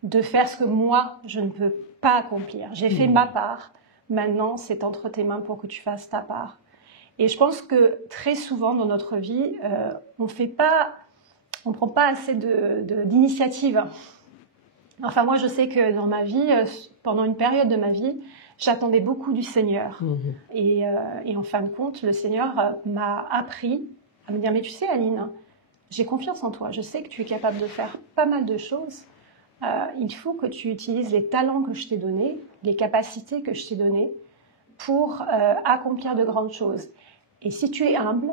de faire ce que moi, je ne peux pas accomplir. J'ai fait ma part, maintenant c'est entre tes mains pour que tu fasses ta part. » Et je pense que très souvent dans notre vie, on prend pas assez d'initiative. Enfin, moi, je sais que dans ma vie, pendant une période de ma vie, j'attendais beaucoup du Seigneur. Et en fin de compte, le Seigneur m'a appris à me dire, mais tu sais, Aline, j'ai confiance en toi. Je sais que tu es capable de faire pas mal de choses. Il faut que tu utilises les talents que je t'ai donnés, les capacités que je t'ai données pour accomplir de grandes choses. Et si tu es humble,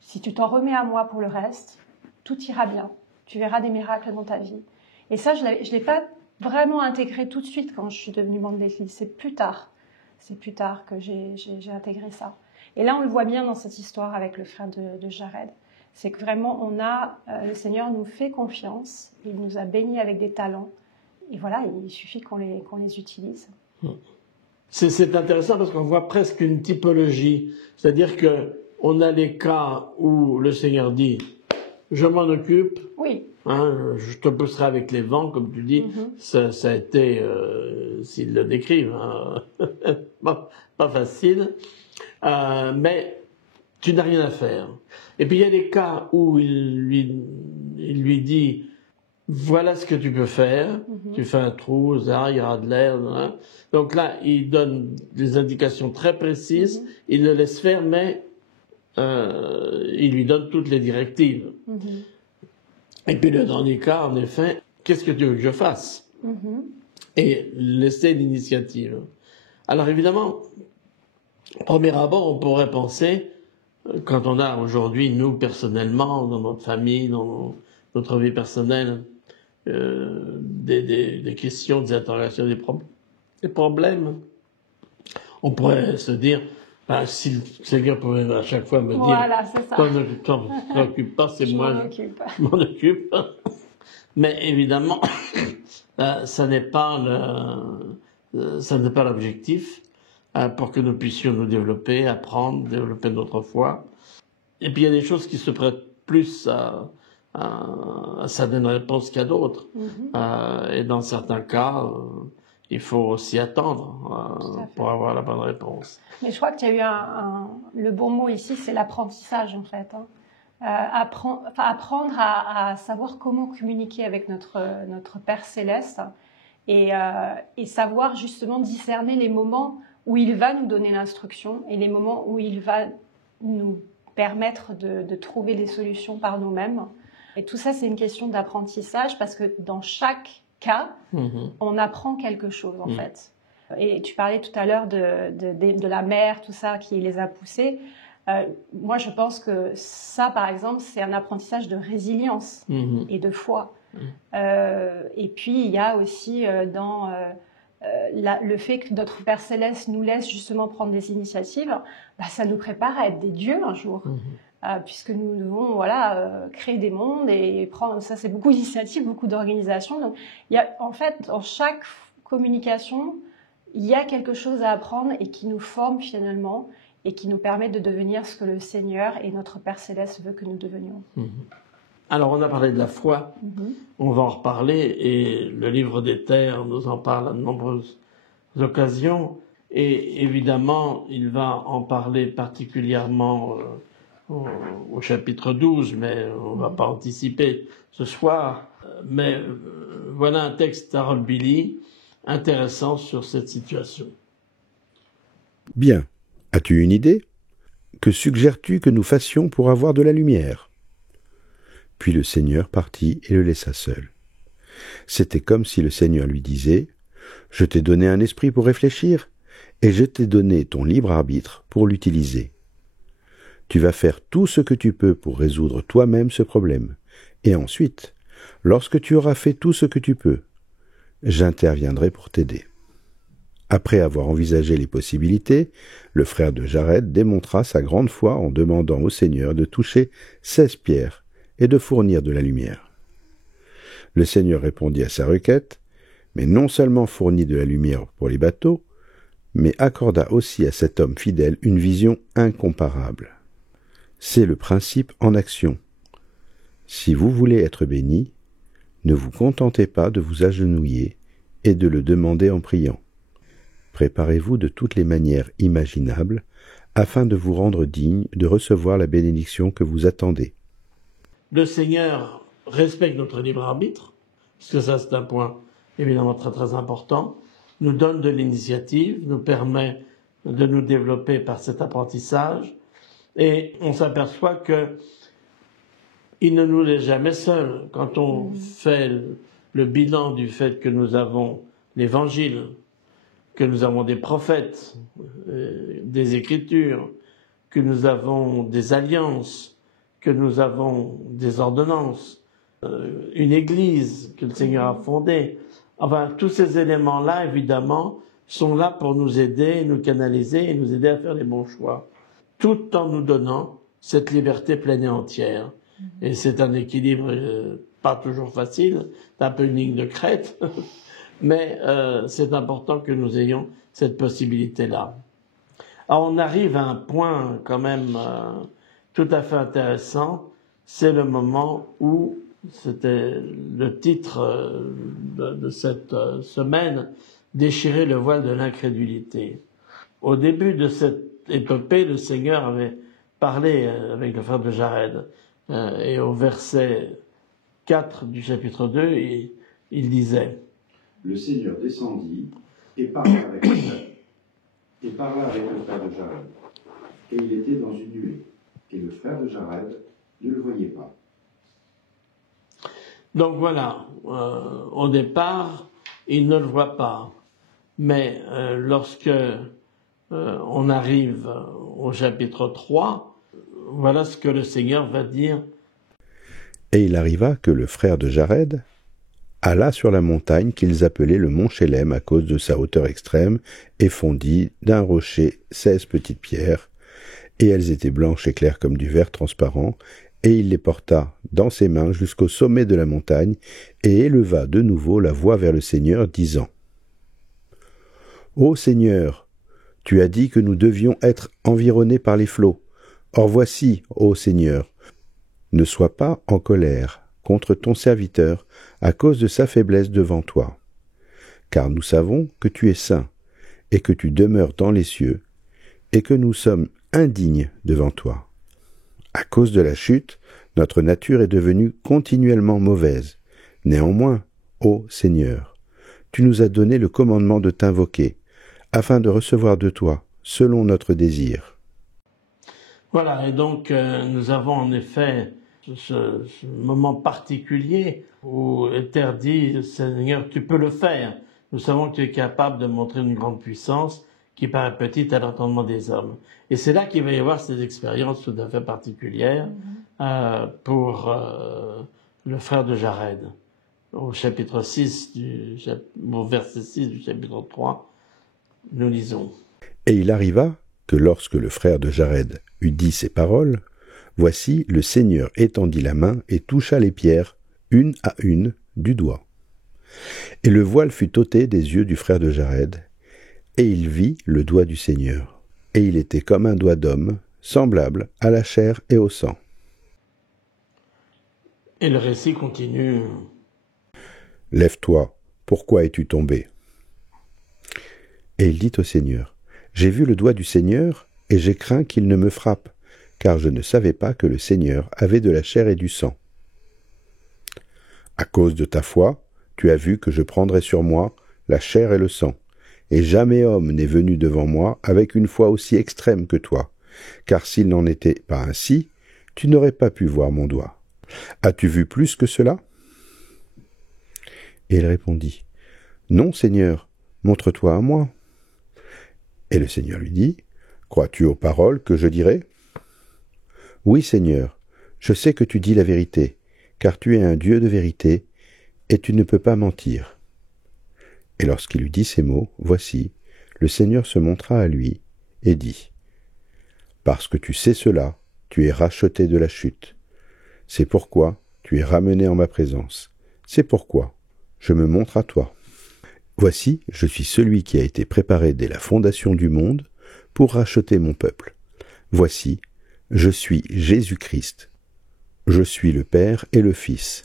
si tu t'en remets à moi pour le reste, tout ira bien. Tu verras des miracles dans ta vie. Et ça, je l'ai pas vraiment intégré tout de suite quand je suis devenue membre de l'Église. C'est plus tard que j'ai intégré ça. Et là, on le voit bien dans cette histoire avec le frère de Jared. C'est que vraiment, le Seigneur nous fait confiance. Il nous a bénis avec des talents. Et voilà, il suffit qu'on les utilise. C'est intéressant parce qu'on voit presque une typologie. C'est-à-dire qu'on a les cas où le Seigneur dit « Je m'en occupe, oui. Je te pousserai avec les vents », comme tu dis. Ça a été, s'ils le décrivent, pas facile. Mais tu n'as rien à faire. Et puis il y a des cas où il lui dit « voilà ce que tu peux faire. Tu fais un trou, ça, il y aura de l'air. Hein. Donc là, il donne des indications très précises. Il le laisse faire, mais il lui donne toutes les directives. Et puis le dernier cas, en effet, qu'est-ce que tu veux que je fasse? Et laisser l'initiative. Alors évidemment, au premier abord, on pourrait penser, quand on a aujourd'hui, nous, personnellement, dans notre famille, dans notre vie personnelle, des questions, des interrogations, des problèmes, on pourrait se dire, ben, si le Seigneur pouvait à chaque fois me voilà, dire, toi ne t'occupe pas, c'est moi, je m'en occupe. Mais évidemment, ça n'est pas l'objectif pour que nous puissions nous développer, apprendre, développer notre foi. Et puis il y a des choses qui se prêtent plus à ça donne réponse qu'à d'autres. Et dans certains cas, il faut s'y attendre pour avoir la bonne réponse. Mais je crois que tu as eu le bon mot ici, c'est l'apprentissage en fait. Hein. Apprendre à savoir comment communiquer avec notre Père Céleste et savoir justement discerner les moments où il va nous donner l'instruction et les moments où il va nous permettre de trouver des solutions par nous-mêmes. Et tout ça, c'est une question d'apprentissage parce que dans chaque cas, on apprend quelque chose en fait. Et tu parlais tout à l'heure de la mère, tout ça qui les a poussés. Moi, je pense que ça, par exemple, c'est un apprentissage de résilience et de foi. Et puis, il y a aussi le fait que notre Père Céleste nous laisse justement prendre des initiatives, ça nous prépare à être des dieux un jour. Puisque nous devons créer des mondes et prendre, ça c'est beaucoup d'initiatives, beaucoup d'organisations. Donc, il y a, en fait, dans chaque communication, il y a quelque chose à apprendre et qui nous forme finalement et qui nous permet de devenir ce que le Seigneur et notre Père Céleste veut que nous devenions. Alors, on a parlé de la foi, on va en reparler, et le livre des Terres nous en parle à de nombreuses occasions, et évidemment, il va en parler particulièrement au chapitre 12, mais on ne va pas anticiper ce soir. Mais voilà un texte d'Harold Billy intéressant sur cette situation. Bien. As-tu une idée? Que suggères-tu que nous fassions pour avoir de la lumière? Puis le Seigneur partit et le laissa seul. C'était comme si le Seigneur lui disait « Je t'ai donné un esprit pour réfléchir, et je t'ai donné ton libre arbitre pour l'utiliser. Tu vas faire tout ce que tu peux pour résoudre toi-même ce problème, et ensuite, lorsque tu auras fait tout ce que tu peux, j'interviendrai pour t'aider. » Après avoir envisagé les possibilités, le frère de Jared démontra sa grande foi en demandant au Seigneur de toucher 16 pierres et de fournir de la lumière. Le Seigneur répondit à sa requête, mais non seulement fournit de la lumière pour les bateaux, mais accorda aussi à cet homme fidèle une vision incomparable. C'est le principe en action. Si vous voulez être béni, ne vous contentez pas de vous agenouiller et de le demander en priant. Préparez-vous de toutes les manières imaginables afin de vous rendre digne de recevoir la bénédiction que vous attendez. Le Seigneur respecte notre libre arbitre, parce que ça c'est un point évidemment très très important, nous donne de l'initiative, nous permet de nous développer par cet apprentissage, et on s'aperçoit que il ne nous laisse jamais seuls. Quand on fait le bilan du fait que nous avons l'Évangile, que nous avons des prophètes, des Écritures, que nous avons des alliances, que nous avons des ordonnances, une Église que le Seigneur a fondée. Enfin, tous ces éléments-là, évidemment, sont là pour nous aider, nous canaliser et nous aider à faire les bons choix, tout en nous donnant cette liberté pleine et entière. Et c'est un équilibre pas toujours facile, c'est un peu une ligne de crête, mais c'est important que nous ayons cette possibilité-là. Alors on arrive à un point quand même tout à fait intéressant, c'est le moment où, c'était le titre de cette semaine, déchirer le voile de l'incrédulité. Au début de cette épopée, le Seigneur avait parlé avec le frère de Jared, et au verset 4 du chapitre 2, il disait « Le Seigneur descendit et parla avec le frère de Jared. Et il était dans une nuée, et le frère de Jared ne le voyait pas. » Donc voilà, au départ, il ne le voit pas. Mais lorsque on arrive au chapitre 3, voilà ce que le Seigneur va dire. Et il arriva que le frère de Jared alla sur la montagne qu'ils appelaient le mont Chélem à cause de sa hauteur extrême, et fondit d'un rocher 16 petites pierres, et elles étaient blanches et claires comme du verre transparent, et il les porta dans ses mains jusqu'au sommet de la montagne, et éleva de nouveau la voix vers le Seigneur, disant « Ô Seigneur, tu as dit que nous devions être environnés par les flots. Or voici, ô Seigneur, ne sois pas en colère contre ton serviteur à cause de sa faiblesse devant toi. Car nous savons que tu es saint, et que tu demeures dans les cieux, et que nous sommes indignes devant toi. À cause de la chute, notre nature est devenue continuellement mauvaise. Néanmoins, ô Seigneur, tu nous as donné le commandement de t'invoquer, afin de recevoir de toi, selon notre désir. » Voilà, et donc nous avons en effet ce moment particulier où Éther dit « Seigneur, tu peux le faire. Nous savons que tu es capable de montrer une grande puissance qui paraît petite à l'entendement des hommes. » Et c'est là qu'il va y avoir ces expériences tout à fait particulières pour le frère de Jared. Au chapitre 6, au verset 6 du chapitre 3, nous lisons. Et il arriva que lorsque le frère de Jared eut dit ces paroles, voici le Seigneur étendit la main et toucha les pierres, une à une, du doigt. Et le voile fut ôté des yeux du frère de Jared, et il vit le doigt du Seigneur. Et il était comme un doigt d'homme, semblable à la chair et au sang. Et le récit continue. « Lève-toi, pourquoi es-tu tombé ?» Et il dit au Seigneur, « J'ai vu le doigt du Seigneur, et j'ai craint qu'il ne me frappe, car je ne savais pas que le Seigneur avait de la chair et du sang. À cause de ta foi, tu as vu que je prendrais sur moi la chair et le sang, et jamais homme n'est venu devant moi avec une foi aussi extrême que toi, car s'il n'en était pas ainsi, tu n'aurais pas pu voir mon doigt. As-tu vu plus que cela ?» Et il répondit, « Non, Seigneur, montre-toi à moi. » Et le Seigneur lui dit, « Crois-tu aux paroles que je dirai ? Oui, Seigneur, je sais que tu dis la vérité, car tu es un Dieu de vérité, et tu ne peux pas mentir. » Et lorsqu'il eut dit ces mots, voici, le Seigneur se montra à lui et dit, « Parce que tu sais cela, tu es racheté de la chute. C'est pourquoi tu es ramené en ma présence. C'est pourquoi je me montre à toi. Voici, je suis celui qui a été préparé dès la fondation du monde pour racheter mon peuple. Voici, je suis Jésus-Christ. Je suis le Père et le Fils.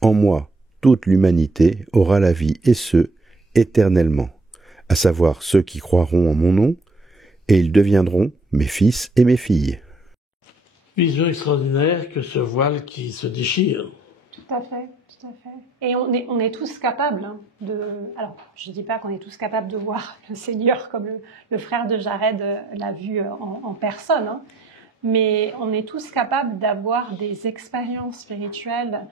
En moi, toute l'humanité aura la vie, et ce, éternellement, à savoir ceux qui croiront en mon nom, et ils deviendront mes fils et mes filles. » Vision extraordinaire que ce voile qui se déchire. Tout à fait, tout à fait. Et on est tous capables de... Alors, je ne dis pas qu'on est tous capables de voir le Seigneur comme le frère de Jared l'a vu en personne, hein, mais on est tous capables d'avoir des expériences spirituelles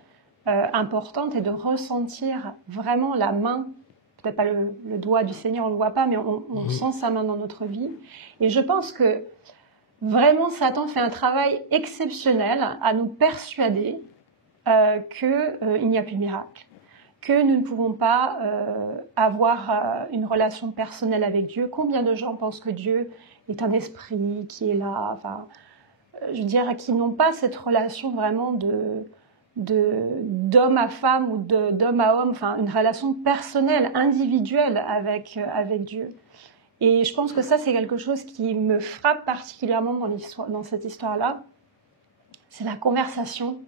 importantes et de ressentir vraiment la main, peut-être pas le doigt du Seigneur, on ne le voit pas, mais on sent sa main dans notre vie. Et je pense que vraiment Satan fait un travail exceptionnel à nous persuader qu'il n'y a plus de miracle, que nous ne pouvons pas avoir une relation personnelle avec Dieu. Combien de gens pensent que Dieu est un esprit qui est là, enfin, je veux dire, qui n'ont pas cette relation vraiment d'homme à femme ou d'homme à homme, enfin une relation personnelle, individuelle avec Dieu. Et je pense que ça, c'est quelque chose qui me frappe particulièrement dans cette histoire-là. C'est la conversation.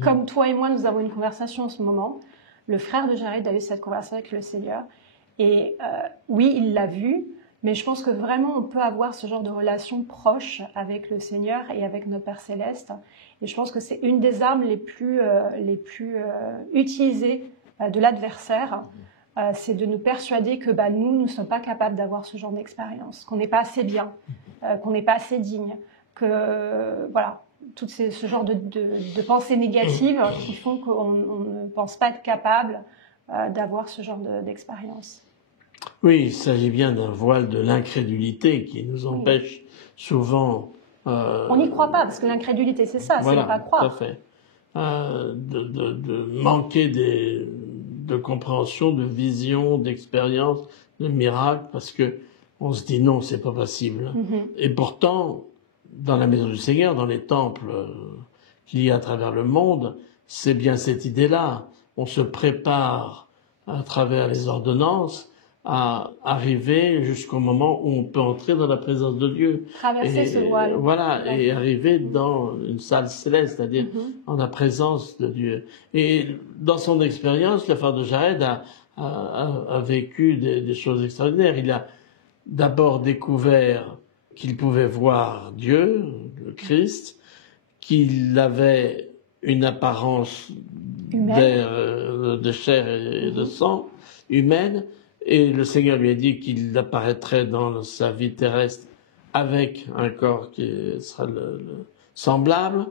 Comme toi et moi, nous avons une conversation en ce moment. Le frère de Jared a eu cette conversation avec le Seigneur. Et oui, il l'a vu, Mais je pense que vraiment on peut avoir ce genre de relation proche avec le Seigneur et avec notre Père Céleste. Et je pense que c'est une des armes les plus utilisées de l'adversaire. C'est de nous persuader que nous ne sommes pas capables d'avoir ce genre d'expérience, qu'on n'est pas assez bien, qu'on n'est pas assez digne, que voilà, tout ce genre de pensées négatives qui font qu'on ne pense pas être capable d'avoir ce genre d'expérience. Oui, il s'agit bien d'un voile de l'incrédulité qui nous empêche souvent... on n'y croit pas, parce que l'incrédulité, c'est ça, c'est ne pas croire. Tout à fait. De manquer de compréhension, de vision, d'expérience, de miracle, parce que on se dit non, c'est pas possible. Et pourtant, dans la maison du Seigneur, dans les temples qu'il y a à travers le monde, c'est bien cette idée-là. On se prépare à travers les ordonnances à arriver jusqu'au moment où on peut entrer dans la présence de Dieu. Traverser ce voile. Voilà, et arriver dans une salle céleste, c'est-à-dire en la présence de Dieu. Et dans son expérience, le frère de Jared a vécu des choses extraordinaires. Il a d'abord découvert qu'il pouvait voir Dieu, le Christ, qu'il avait une apparence de chair et de sang humaine, et le Seigneur lui a dit qu'il apparaîtrait dans sa vie terrestre avec un corps qui sera semblable.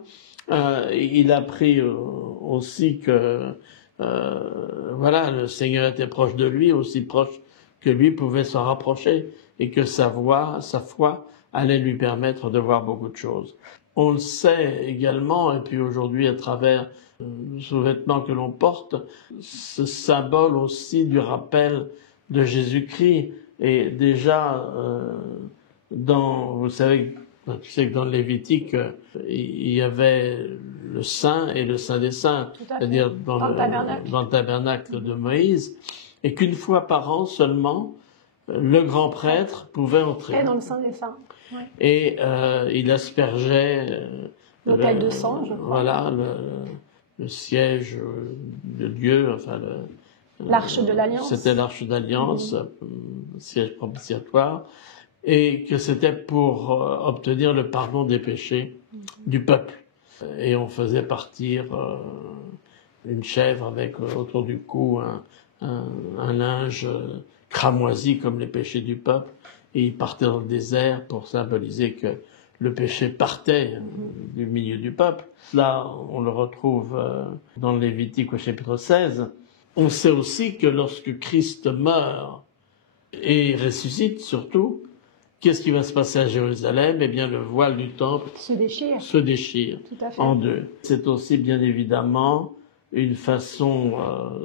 Il a appris aussi que le Seigneur était proche de lui, aussi proche que lui pouvait s'en rapprocher, et que sa foi allait lui permettre de voir beaucoup de choses. On le sait également, et puis aujourd'hui à travers le sous-vêtement que l'on porte, ce symbole aussi du rappel de Jésus-Christ. Et déjà, vous savez, tu sais que dans le Lévitique, il y avait le Saint et le Saint des Saints, c'est-à-dire dans le tabernacle de Moïse, et qu'une fois par an seulement, le grand prêtre pouvait entrer. Et dans le Saint des Saints. Ouais. Et il aspergeait l'autel de sang, je crois. Voilà, le siège de Dieu, enfin l'arche de l'Alliance. C'était l'arche d'Alliance, siège propitiatoire, et que c'était pour obtenir le pardon des péchés du peuple. Et on faisait partir une chèvre avec autour du cou un linge cramoisi comme les péchés du peuple, et il partait dans le désert pour symboliser que le péché partait du milieu du peuple. Là, on le retrouve dans le Lévitique au chapitre 16. On sait aussi que lorsque Christ meurt et ressuscite surtout, qu'est-ce qui va se passer à Jérusalem? Eh bien, le voile du temple se déchire en deux. C'est aussi bien évidemment une façon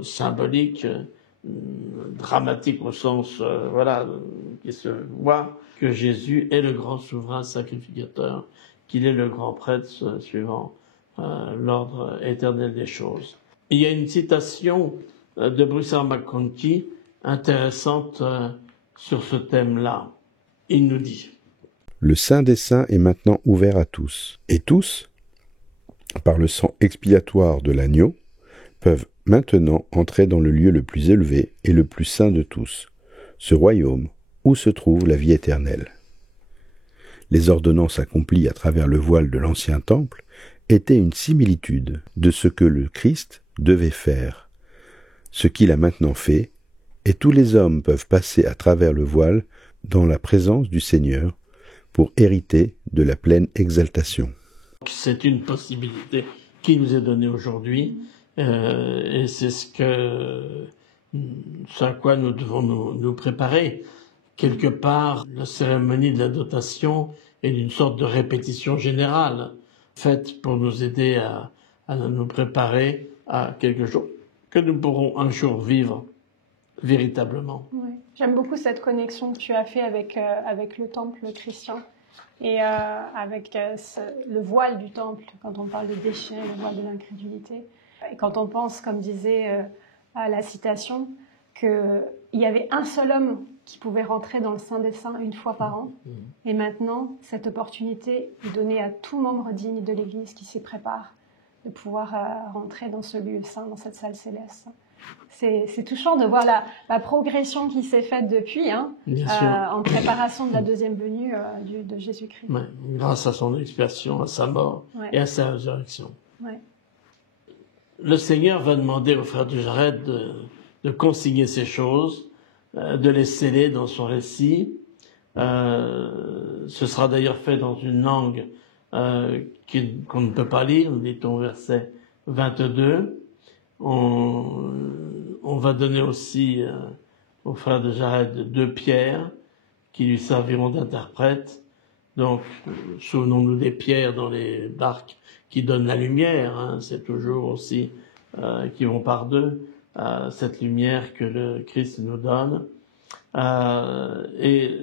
symbolique, dramatique au sens qui se voit, que Jésus est le grand souverain sacrificateur, qu'il est le grand prêtre suivant l'ordre éternel des choses. Il y a une citation de Bruce R. McConkie intéressante sur ce thème-là. Il nous dit: Le Saint des Saints est maintenant ouvert à tous, et tous, par le sang expiatoire de l'agneau, peuvent maintenant entrer dans le lieu le plus élevé et le plus saint de tous, ce royaume où se trouve la vie éternelle. Les ordonnances accomplies à travers le voile de l'ancien temple étaient une similitude de ce que le Christ devait faire, ce qu'il a maintenant fait, et tous les hommes peuvent passer à travers le voile dans la présence du Seigneur pour hériter de la pleine exaltation. C'est une possibilité qui nous est donnée aujourd'hui, et c'est ce à quoi nous devons nous préparer. Quelque part, la cérémonie de la dotation est d'une sorte de répétition générale, faite pour nous aider à nous préparer à quelque chose que nous pourrons un jour vivre véritablement. Oui. J'aime beaucoup cette connexion que tu as fait avec le temple chrétien et avec le voile du temple, quand on parle de déchets, le voile de l'incrédulité. Et quand on pense, comme disait la citation, qu'il y avait un seul homme qui pouvait rentrer dans le Saint des Saints une fois par an. Et maintenant, cette opportunité est donnée à tout membre digne de l'Église qui s'y prépare de pouvoir rentrer dans ce lieu saint, dans cette salle céleste. C'est touchant de voir la progression qui s'est faite depuis, en préparation de la deuxième venue de Jésus-Christ. Ouais, grâce à son expiation, à sa mort et à sa résurrection. Ouais. Le Seigneur va demander au frère de Jared de consigner ces choses, de les sceller dans son récit. Ce sera d'ailleurs fait dans une langue qu'on ne peut pas lire, dit-on au verset 22. On va donner aussi au frère de Jared 2 pierres qui lui serviront d'interprète. Donc, souvenons-nous des pierres dans les barques qui donnent la lumière. C'est toujours aussi qui vont par deux, cette lumière que le Christ nous donne. Et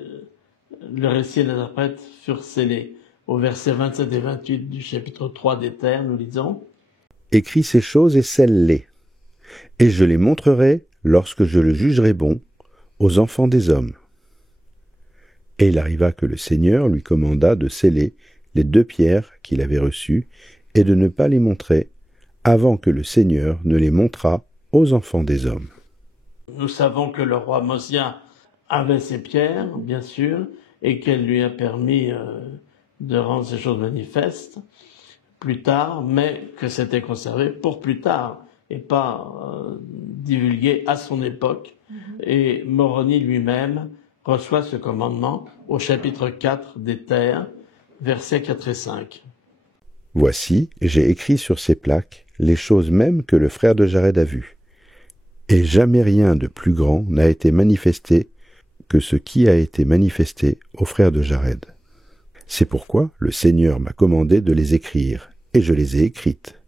le récit et l'interprète furent scellés. Au verset 27 et 28 du chapitre 3 des Terres, nous lisons: Écris ces choses et scelle-les, et je les montrerai, lorsque je le jugerai bon, aux enfants des hommes. Et il arriva que le Seigneur lui commanda de sceller les 2 pierres qu'il avait reçues, et de ne pas les montrer, avant que le Seigneur ne les montrât aux enfants des hommes. Nous savons que le roi Mosia avait ces pierres, bien sûr, et qu'elle lui a permis de rendre ces choses manifestes plus tard, mais que c'était conservé pour plus tard et pas divulgué à son époque. Et Moroni lui-même reçoit ce commandement au chapitre 4 des Terres, versets 4 et 5. Voici, j'ai écrit sur ces plaques les choses mêmes que le frère de Jared a vues. Et jamais rien de plus grand n'a été manifesté que ce qui a été manifesté au frère de Jared. C'est pourquoi le Seigneur m'a commandé de les écrire, et je les ai écrites.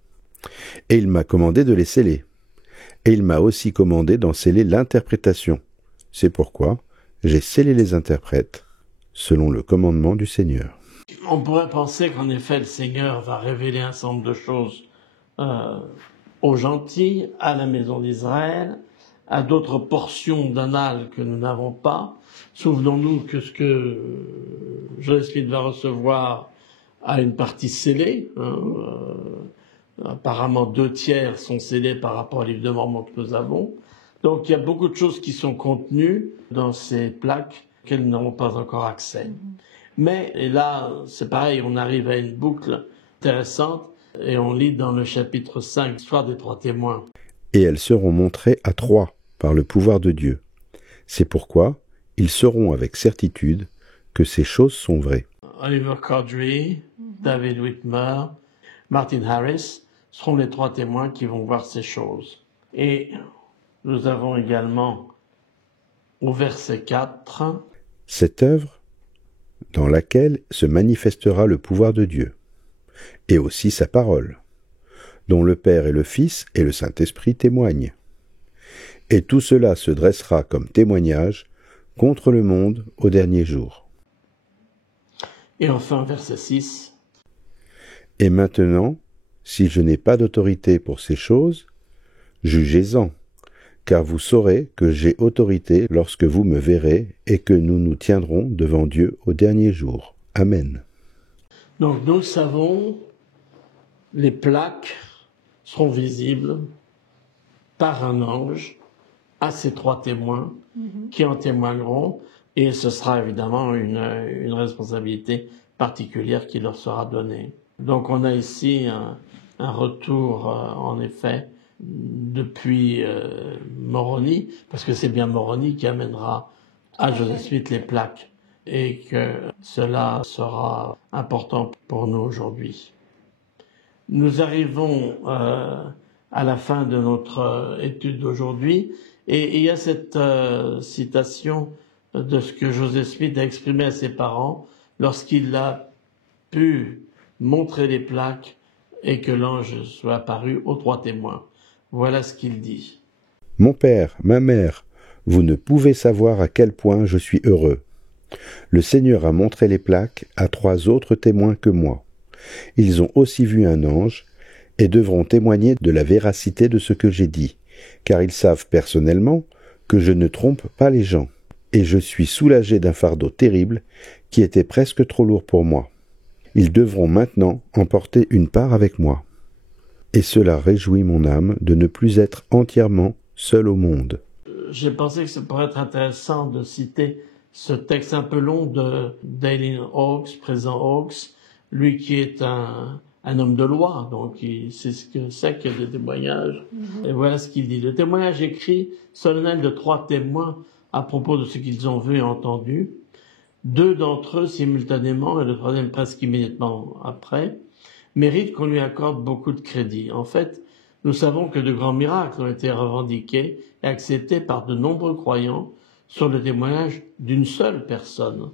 Et il m'a commandé de les sceller. Et il m'a aussi commandé d'en sceller l'interprétation. C'est pourquoi j'ai scellé les interprètes, selon le commandement du Seigneur. On pourrait penser qu'en effet le Seigneur va révéler un certain nombre de choses aux gentils, à la maison d'Israël, à d'autres portions d'annales que nous n'avons pas. Souvenons-nous que ce que Joseph Smith va recevoir a une partie scellée. Apparemment 2/3 sont scellés par rapport au livre de Mormon que nous avons. Donc il y a beaucoup de choses qui sont contenues dans ces plaques auxquelles nous n'avons pas encore accès. Mais, et là, c'est pareil, on arrive à une boucle intéressante, et on lit dans le chapitre 5, l'histoire des 3 témoins. Et elles seront montrées à 3 par le pouvoir de Dieu. C'est pourquoi ils sauront avec certitude que ces choses sont vraies. Oliver Cowdery, David Whitmer, Martin Harris seront les 3 témoins qui vont voir ces choses. Et nous avons également au verset 4... Cette œuvre dans laquelle se manifestera le pouvoir de Dieu, et aussi sa parole, dont le Père et le Fils et le Saint-Esprit témoignent. Et tout cela se dressera comme témoignage contre le monde au dernier jour. Et enfin, verset 6. Et maintenant, si je n'ai pas d'autorité pour ces choses, jugez-en, car vous saurez que j'ai autorité lorsque vous me verrez et que nous nous tiendrons devant Dieu au dernier jour. Amen. Donc nous savons, les plaques seront visibles par un ange à ces 3 témoins qui en témoigneront, et ce sera évidemment une responsabilité particulière qui leur sera donnée. Donc on a ici un retour, en effet, depuis Moroni, parce que c'est bien Moroni qui amènera à Joseph Smith les plaques, et que cela sera important pour nous aujourd'hui. Nous arrivons à la fin de notre étude d'aujourd'hui, et il y a cette citation de ce que Joseph Smith a exprimé à ses parents lorsqu'il a pu montrer les plaques et que l'ange soit apparu aux 3 témoins. Voilà ce qu'il dit. Mon père, ma mère, vous ne pouvez savoir à quel point je suis heureux. Le Seigneur a montré les plaques à 3 autres témoins que moi. Ils ont aussi vu un ange et devront témoigner de la véracité de ce que j'ai dit, car ils savent personnellement que je ne trompe pas les gens, et je suis soulagé d'un fardeau terrible qui était presque trop lourd pour moi. Ils devront maintenant en porter une part avec moi. Et cela réjouit mon âme de ne plus être entièrement seul au monde. J'ai pensé que ça pourrait être intéressant de citer ce texte un peu long de Dalen Hawkes, président Hawkes, lui qui est un homme de loi, donc il sait ce que c'est qu'il y a des témoignages. Et voilà ce qu'il dit. Le témoignage écrit solennel de 3 témoins à propos de ce qu'ils ont vu et entendu, 2 d'entre eux simultanément et le 3e presque immédiatement après, mérite qu'on lui accorde beaucoup de crédit. En fait, nous savons que de grands miracles ont été revendiqués et acceptés par de nombreux croyants sur le témoignage d'une seule personne.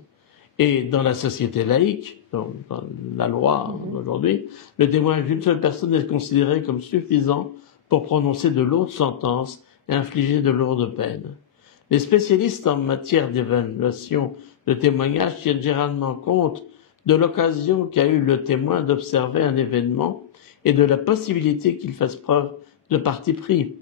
Et dans la société laïque, donc dans la loi aujourd'hui, le témoignage d'une seule personne est considéré comme suffisant pour prononcer de lourdes sentences et infliger de lourdes peines. Les spécialistes en matière d'évaluation de témoignage tiennent généralement compte de l'occasion qu'a eu le témoin d'observer un événement et de la possibilité qu'il fasse preuve de parti pris.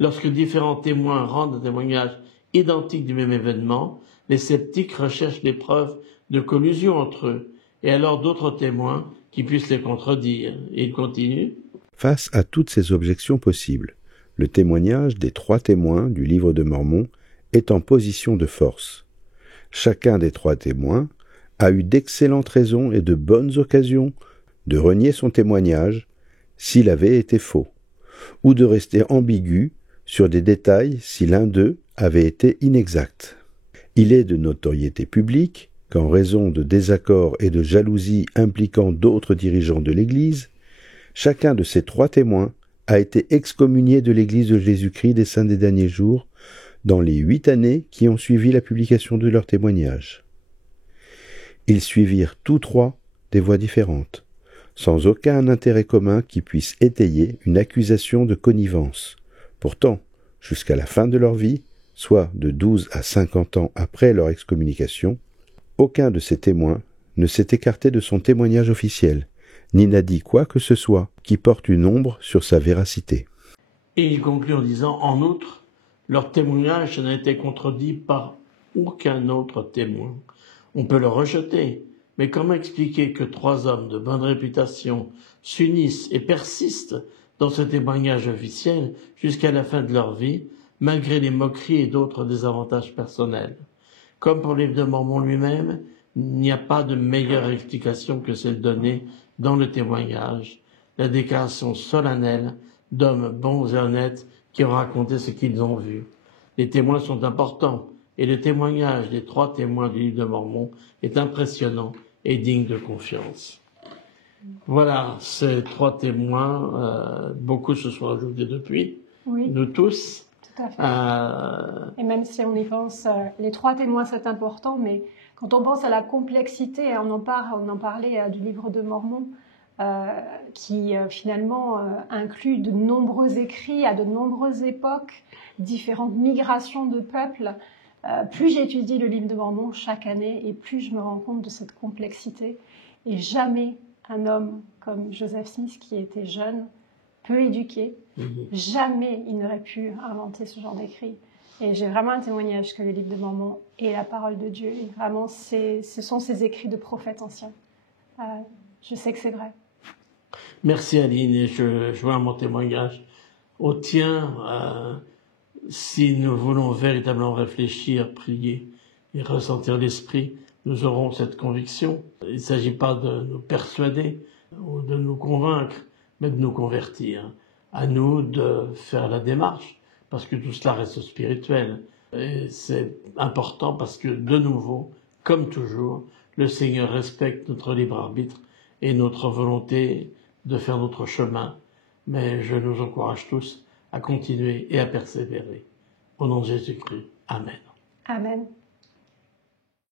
Lorsque différents témoins rendent un témoignage identique du même événement, les sceptiques recherchent des preuves de collusion entre eux, et alors d'autres témoins qui puissent les contredire. Et il continue. Face à toutes ces objections possibles, le témoignage des 3 témoins du livre de Mormon est en position de force. Chacun des 3 témoins a eu d'excellentes raisons et de bonnes occasions de renier son témoignage s'il avait été faux, ou de rester ambigu sur des détails si l'un d'eux avait été inexact. Il est de notoriété publique qu'en raison de désaccords et de jalousie impliquant d'autres dirigeants de l'Église, chacun de ces 3 témoins a été excommunié de l'Église de Jésus-Christ des Saints des Derniers Jours dans les 8 années qui ont suivi la publication de leur témoignage. Ils suivirent tous 3 des voies différentes, sans aucun intérêt commun qui puisse étayer une accusation de connivence. Pourtant, jusqu'à la fin de leur vie, soit de 12 à 50 ans après leur excommunication, aucun de ces témoins ne s'est écarté de son témoignage officiel, ni n'a dit quoi que ce soit qui porte une ombre sur sa véracité. Et il conclut en disant, en outre, leur témoignage n'a été contredit par aucun autre témoin. On peut le rejeter, mais comment expliquer que 3 hommes de bonne réputation s'unissent et persistent dans ce témoignage officiel jusqu'à la fin de leur vie, malgré les moqueries et d'autres désavantages personnels? Comme pour le livre de Mormon lui-même, il n'y a pas de meilleure explication que celle donnée dans le témoignage, la déclaration solennelle d'hommes bons et honnêtes qui ont raconté ce qu'ils ont vu. Les témoins sont importants, et le témoignage des 3 témoins du livre de Mormon est impressionnant et digne de confiance. Voilà, ces 3 témoins, beaucoup se sont ajoutés depuis, oui. Nous tous. Tout à fait. Et même si on y pense, les 3 témoins c'est important, mais quand on pense à la complexité, on en parlait du livre de Mormon, qui finalement inclut de nombreux écrits à de nombreuses époques, différentes migrations de peuples. Plus j'étudie le livre de Mormon chaque année et plus je me rends compte de cette complexité. Et jamais un homme comme Joseph Smith, qui était jeune, peu éduqué, jamais il n'aurait pu inventer ce genre d'écrit. Et j'ai vraiment un témoignage que le livre de Mormon est la parole de Dieu. Et vraiment, ce sont ces écrits de prophètes anciens. Je sais que c'est vrai. Merci Aline, et je joins mon témoignage au tien. Si nous voulons véritablement réfléchir, prier et ressentir l'esprit, nous aurons cette conviction. Il ne s'agit pas de nous persuader ou de nous convaincre, mais de nous convertir. À nous de faire la démarche, parce que tout cela reste spirituel. Et c'est important parce que, de nouveau, comme toujours, le Seigneur respecte notre libre arbitre et notre volonté de faire notre chemin. Mais je nous encourage tous à continuer et à persévérer. Au nom de Jésus-Christ. Amen. Amen.